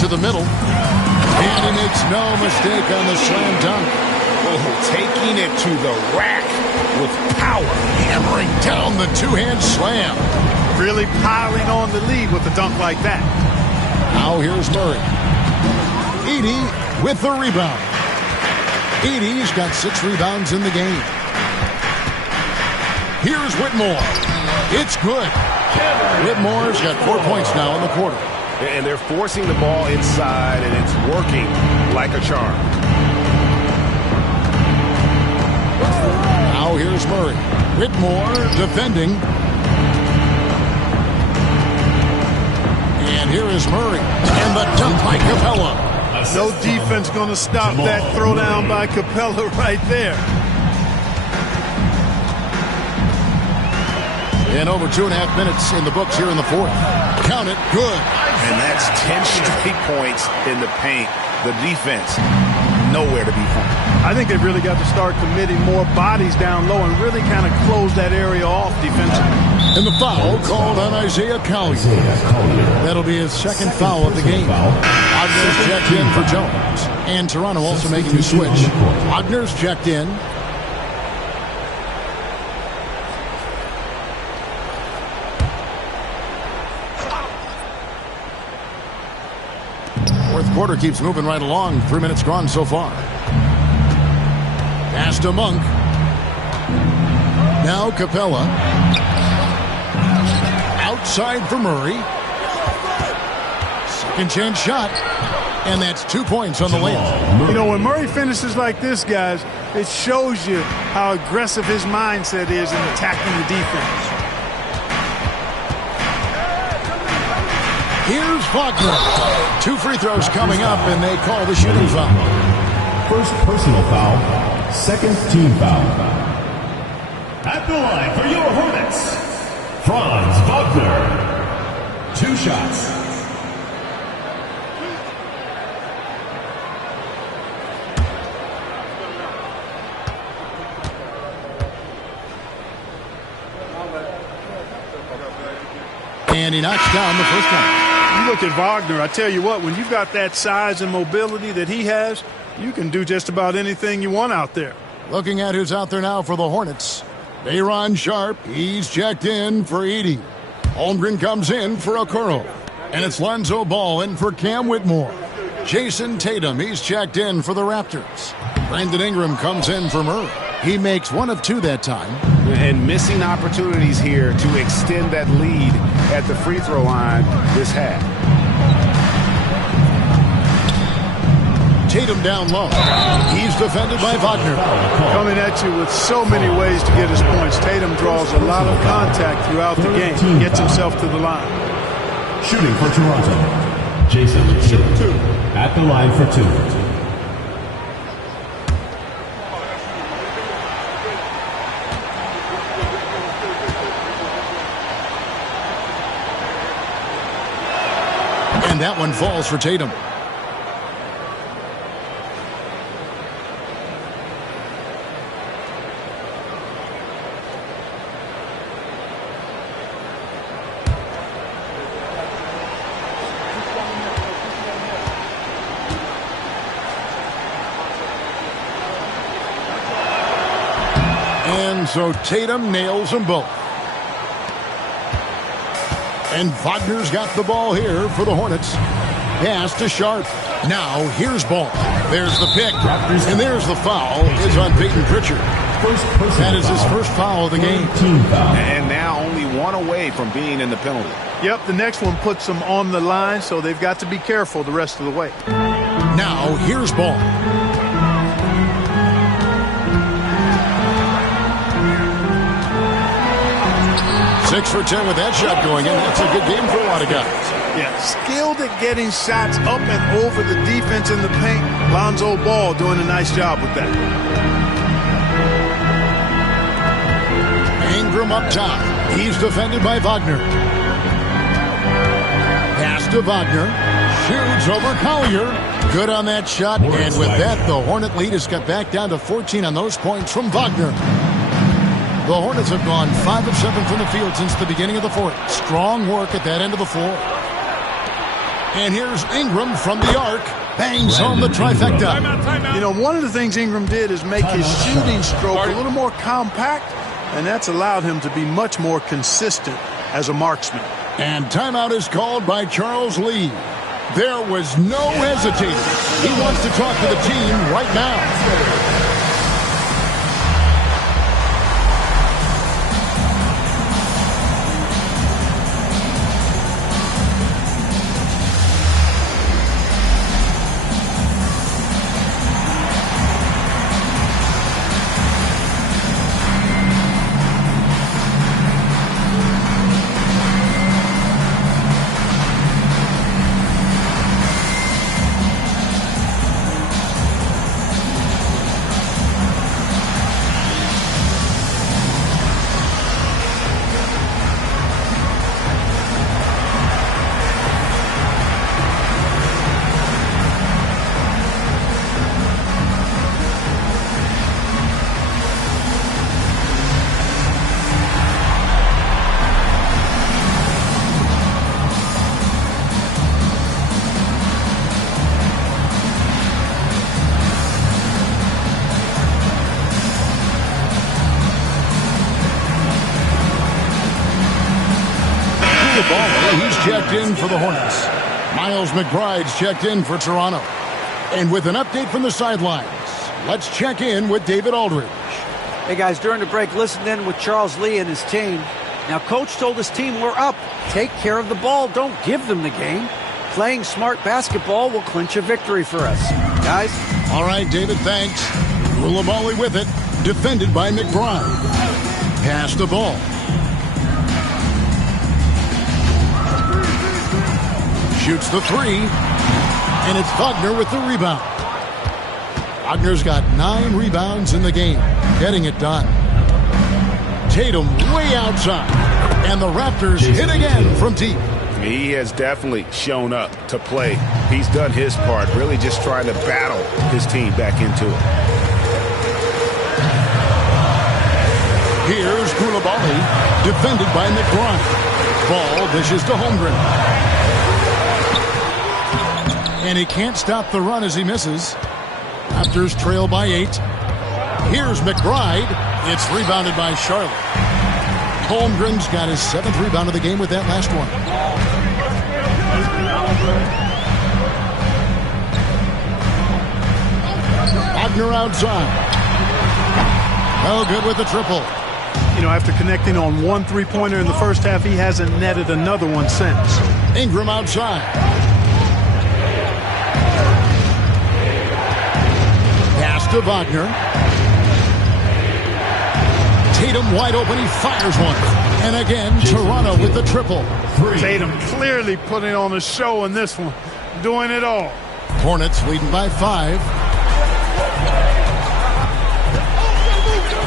To the middle. And he makes no mistake on the slam dunk. Oh, taking it to the rack with power. Hammering down the two-hand slam. Really piling on the lead with a dunk like that. Now here's Murray. Edey with the rebound. Edey's got 6 rebounds in the game. Here's Whitmore. It's good. Whitmore's got 4 points now in the quarter. And they're forcing the ball inside, and it's working like a charm. Now here's Murray. Whitmore defending. And here is Murray. And the dunk by Capella. No defense going to stop that throwdown by Capella right there. And over 2.5 minutes in the books here in the fourth. Count it. Good. And that's 10 straight points in the paint. The defense, nowhere to be found. I think they've really got to start committing more bodies down low and really kind of close that area off defensively. And the foul called on Isaiah Collier. That'll be his second foul of the game. Wagner's checked in for Jones. And Toronto also making a switch. Wagner's checked in. Fourth quarter keeps moving right along. 3 minutes gone so far. Pass to Monk. Now Capella. Outside for Murray. Second chance shot. And that's 2 points on the layup. You know, when Murray finishes like this, guys, it shows you how aggressive his mindset is in attacking the defense. Here's Wagner. 2 free throws coming up, and they call the shooting foul. First personal foul, second team foul. At the line for your Hornets, Franz Wagner. 2 shots. And he knocks down the first one. You look at Wagner, I tell you what, when you've got that size and mobility that he has, you can do just about anything you want out there. Looking at who's out there now for the Hornets. Aaron Sharp, he's checked in for Edey. Holmgren comes in for Okoro. And it's Lonzo Ball in for Cam Whitmore. Jason Tatum, he's checked in for the Raptors. Brandon Ingram comes in for Murray. He makes 1 of 2 that time. And missing opportunities here to extend that lead at the free throw line this half. Tatum down low. He's defended by Wagner. Coming at you with so many ways to get his points. Tatum draws a lot of contact throughout the game. He gets himself to the line. Shooting for Toronto, Jason Tatum. At the line for 2. And that one falls for Tatum. And so Tatum nails them both. And Wagner's got the ball here for the Hornets. Pass to Sharp. Now here's Ball. There's the pick. And there's the foul. It's on Peyton Pritchard. That is his first foul of the game. And now only 1 away from being in the penalty. Yep, the next one puts them on the line, so they've got to be careful the rest of the way. Now here's Ball. Six for 10 with that shot going in. That's a good game for a lot of guys. Yeah, skilled at getting shots up and over the defense in the paint. Lonzo Ball doing a nice job with that. Ingram up top. He's defended by Wagner. Pass to Wagner. Shoots over Collier. Good on that shot. And with that, the Hornet lead has got back down to 14 on those points from Wagner. The Hornets have gone 5 of 7 from the field since the beginning of the fourth. Strong work at that end of the floor. And here's Ingram from the arc. Bangs home the trifecta. You know, one of the things Ingram did is make his shooting stroke a little more compact, and that's allowed him to be much more consistent as a marksman. And timeout is called by Charles Lee. There was no hesitating. He wants to talk to the team right now. Koulibaly, he's checked in for the Hornets. Miles McBride's checked in for Toronto. And with an update from the sidelines, let's check in with David Aldridge. Hey guys, during the break, listen in with Charles Lee and his team. Now, Coach told his team we're up. Take care of the ball. Don't give them the game. Playing smart basketball will clinch a victory for us. Guys? All right, David, thanks. Koulibaly with it. Defended by McBride. Pass the ball. Shoots the three. And it's Wagner with the rebound. Wagner's got 9 rebounds in the game. Getting it done. Tatum way outside. And the Raptors hit again from deep. He has definitely shown up to play. He's done his part, really just trying to battle his team back into it. Here's Koulibaly, defended by McBride. Ball dishes to Holmgren. And he can't stop the run as he misses. Raptors trail by 8. Here's McBride. It's rebounded by Charlotte. Holmgren's got his 7th rebound of the game with that last one. Wagner outside. Oh, good with the triple. You know, after connecting on 1 3-pointer in the first half, he hasn't netted another one since. Ingram outside. Pass to Wagner. Tatum wide open. He fires one. And again, Toronto with the triple. Tatum clearly putting on a show in this one. Doing it all. Hornets leading by 5.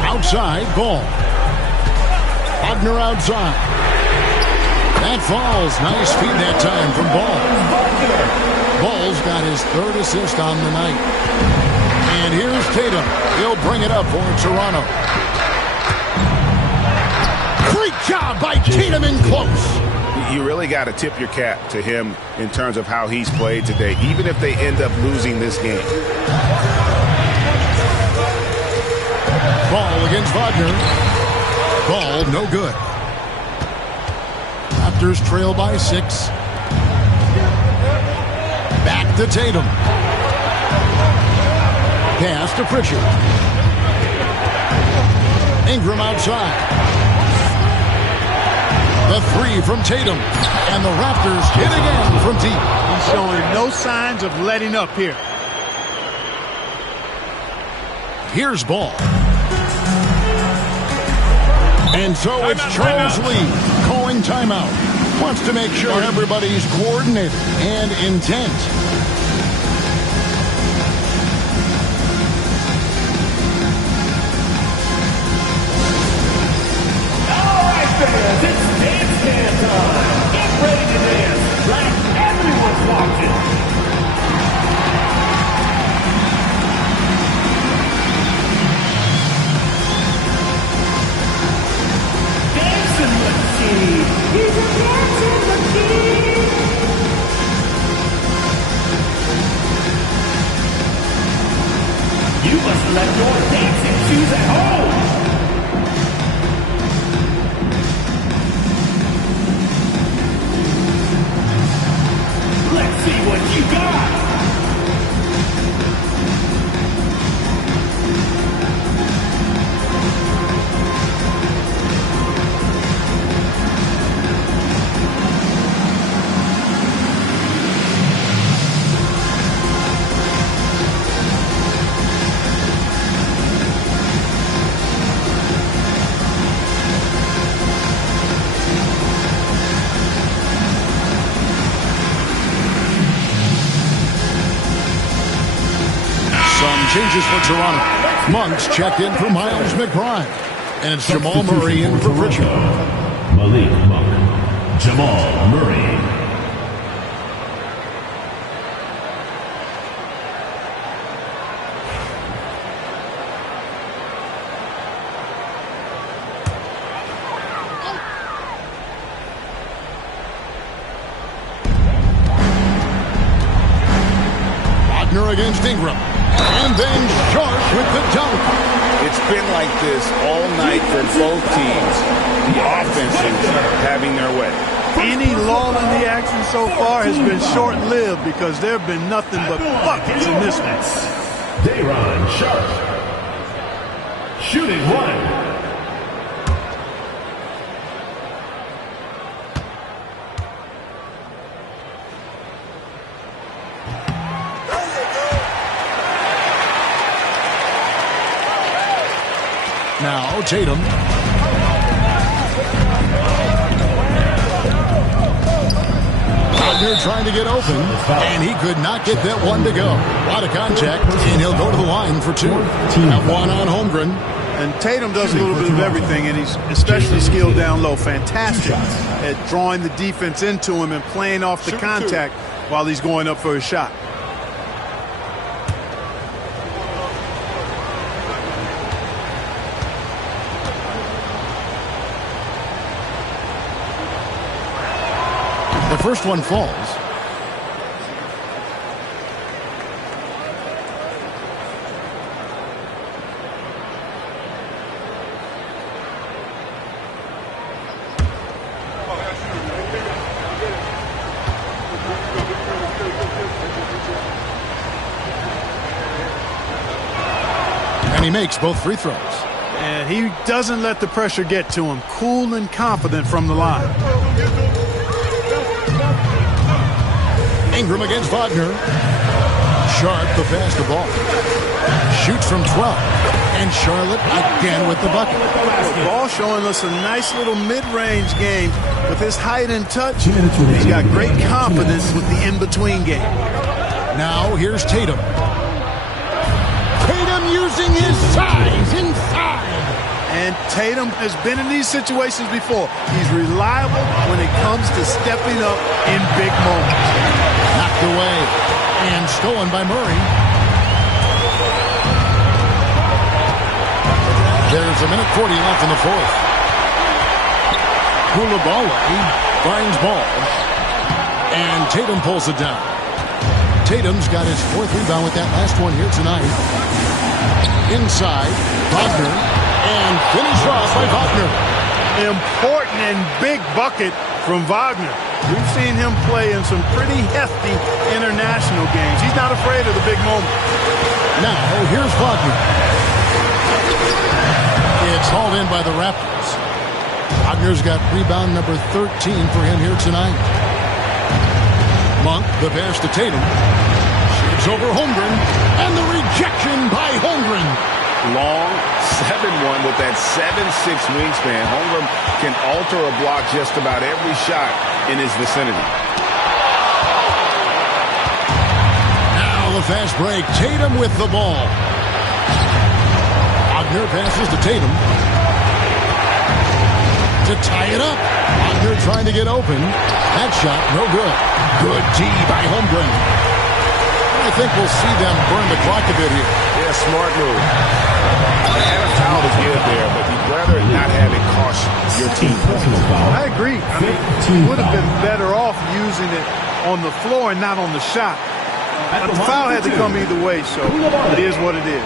Outside, Ball. Wagner outside. That falls. Nice feed that time from Ball. Ball's got his 3rd assist on the night. And here's Tatum. He'll bring it up for Toronto. Great job by Tatum in close. You really got to tip your cap to him in terms of how he's played today, even if they end up losing this game. Ball against Wagner. Ball no good. Raptors trail by 6. Back to Tatum. Pass to Pritchard. Ingram outside. The 3 from Tatum. And the Raptors hit again from deep. He's showing no signs of letting up here. Here's Ball. And so it's Charles Lee calling timeout. Wants to make sure everybody's coordinated and intent. All right, fans, it's dance time. Get ready to dance like everyone's watching. You must let your dancing shoes at home. Let's see what you got. Changes for Toronto. Monks checked in for Miles McBride. And it's Jamal Murray in for Pritchard. Malik Monk. Jamal Murray. Wagner against Ingram. And then Sharp with the dunk. It's been like this all night for both teams. The offenses having their way. Any lull in the action so far has been short-lived because there have been nothing but buckets in this one. Dayron Sharp. Shooting one. Now Tatum. Wagner trying to get open, and he could not get that one to go. A lot of contact, and he'll go to the line for two. Got one on Holmgren. And Tatum does a little bit of everything, and he's especially skilled down low. Fantastic at drawing the defense into him and playing off the contact while he's going up for his shot. The first one falls. And he makes both free throws. And he doesn't let the pressure get to him. Cool and confident from the line. Ingram against Wagner. Sharp the pass the ball. Shoots from 12. And Charlotte again with the bucket. The ball showing us a nice little mid-range game with his height and touch. He's got great confidence with the in-between game. Now here's Tatum. Tatum using his size inside. And Tatum has been in these situations before. He's reliable when it comes to stepping up in big moments. Knocked away and stolen by Murray. There's a minute 40 left in the fourth. Koulibaly finds ball. And Tatum pulls it down. Tatum's got his fourth rebound with that last one here tonight. Inside, Wagner. And finished off by Wagner. Important and big bucket from Wagner. We've seen him play in some pretty hefty international games. He's not afraid of the big moment. Now, here's Wagner. It's hauled in by the Raptors. Wagner's got rebound number 13 for him here tonight. Monk, the pass to Tatum. Shoots over Holmgren. And the rejection by Holmgren. Long 7-1 with that 7'6" wingspan. Holmgren can alter a block just about every shot in his vicinity. Now the fast break. Tatum with the ball. Wagner passes to Tatum. To tie it up. Wagner trying to get open. That shot, no good. Good D by Holmgren. I think we'll see them burn the clock a bit here. Yeah, smart move. They had a foul to give there, but you'd rather not have it cost your team points. I agree. I mean, he would have been better off using it on the floor and not on the shot. But the foul had to come either way, so it is what it is.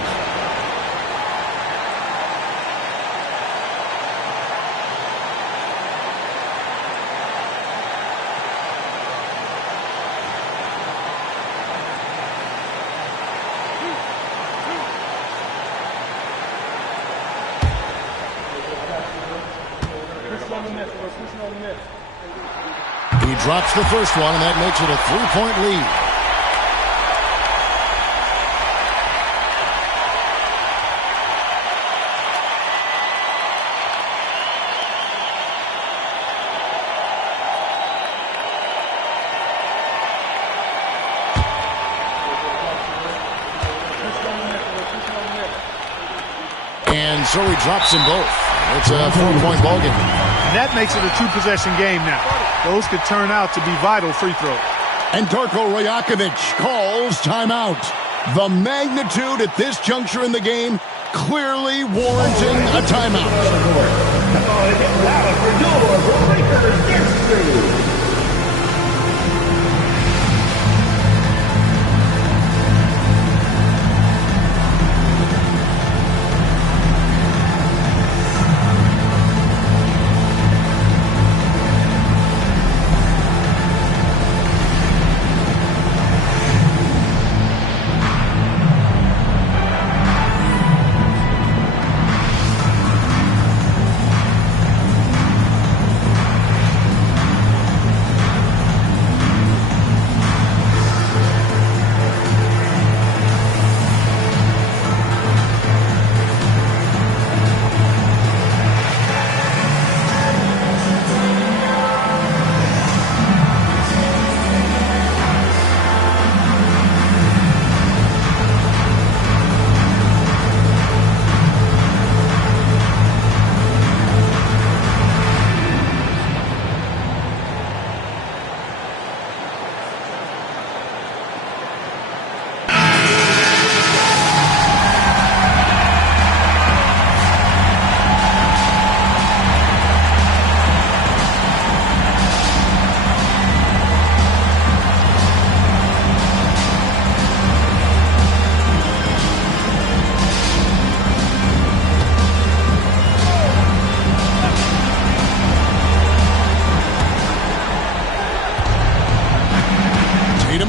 He drops the first one, and that makes it a 3-point lead. And so he drops them both. It's a 4-point ball game. And that makes it a two-possession game now. Those could turn out to be vital free throws. And Darko Rajakovic calls timeout. The magnitude at this juncture in the game clearly warranting a timeout.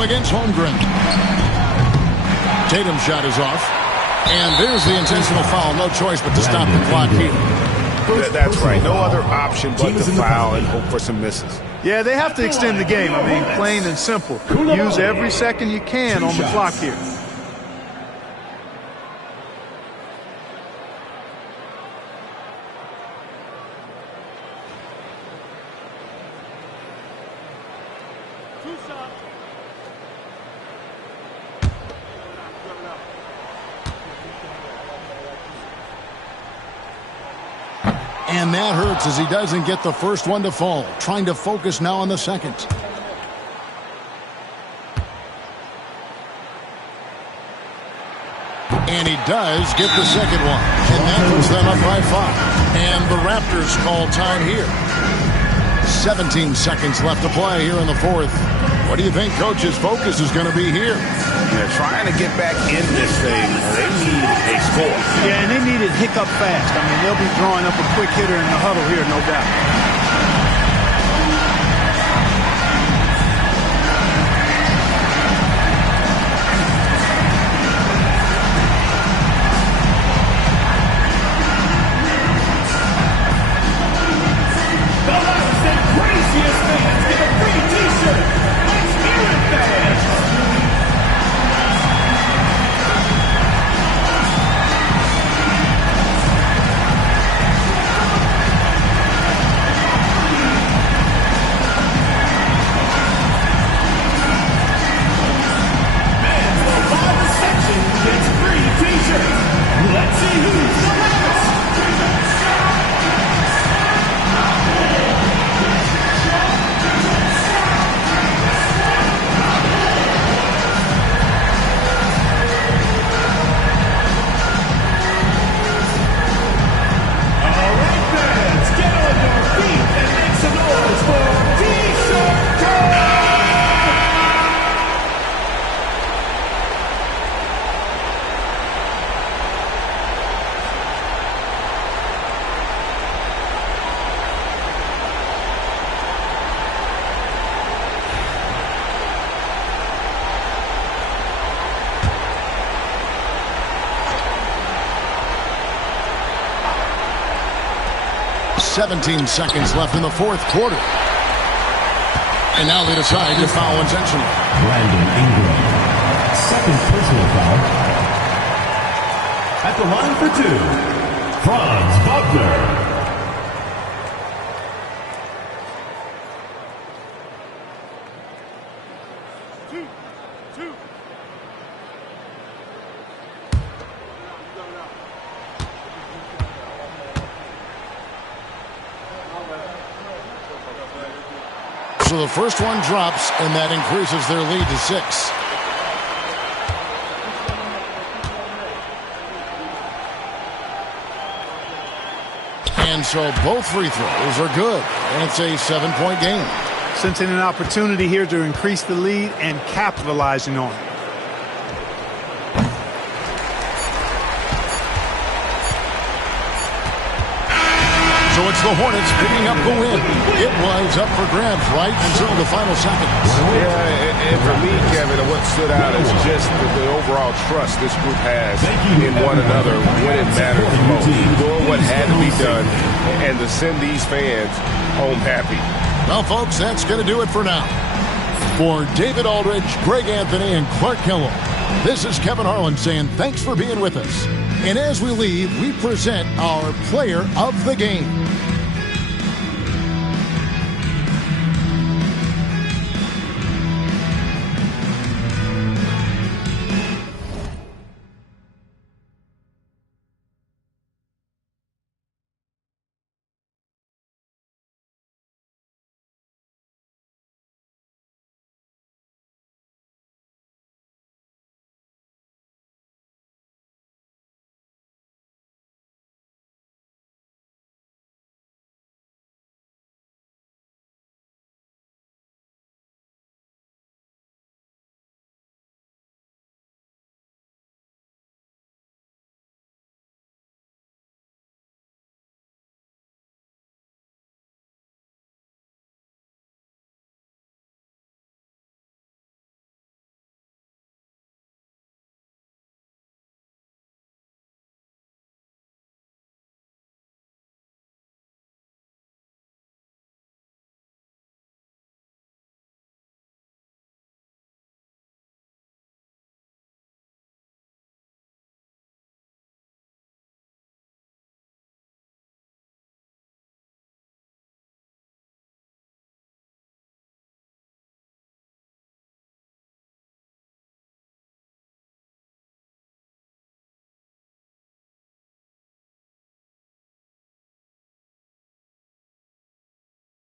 against Holmgren. Tatum's shot is off. And there's the intentional foul. No choice but to stop the clock here. That's right. No other option but to foul and hope for some misses. Yeah, they have to extend the game. I mean, plain and simple. Use every second you can on the clock here. And that hurts as he doesn't get the first one to fall. Trying to focus now on the second. And he does get the second one. And that puts them up by 5. And the Raptors call time here. 17 seconds left to play here in the fourth. What do you think Coach's focus is going to be here? They're trying to get back in this thing. They need a score. Yeah, and they need it hiccup fast. I mean, they'll be drawing up a quick hitter in the huddle here, no doubt. .17 seconds left in the fourth quarter. And now they decide to foul intentionally. Brandon Ingram. Second personal foul. At the line for 2, Franz Wagner. So the first one drops, and that increases their lead to 6. And so both free throws are good, and it's a 7-point game. Sensing an opportunity here to increase the lead and capitalizing on it. So it's the Hornets picking up the win. It was up for grabs right until the final seconds. Yeah, and for me, Kevin, what stood out is just the overall trust this group has in one another when it matters most. Doing what had to be done and to send these fans home happy. Well, folks, that's going to do it for now. For David Aldridge, Greg Anthony, and Clark Kellogg, this is Kevin Harlan saying thanks for being with us. And as we leave, we present our player of the game.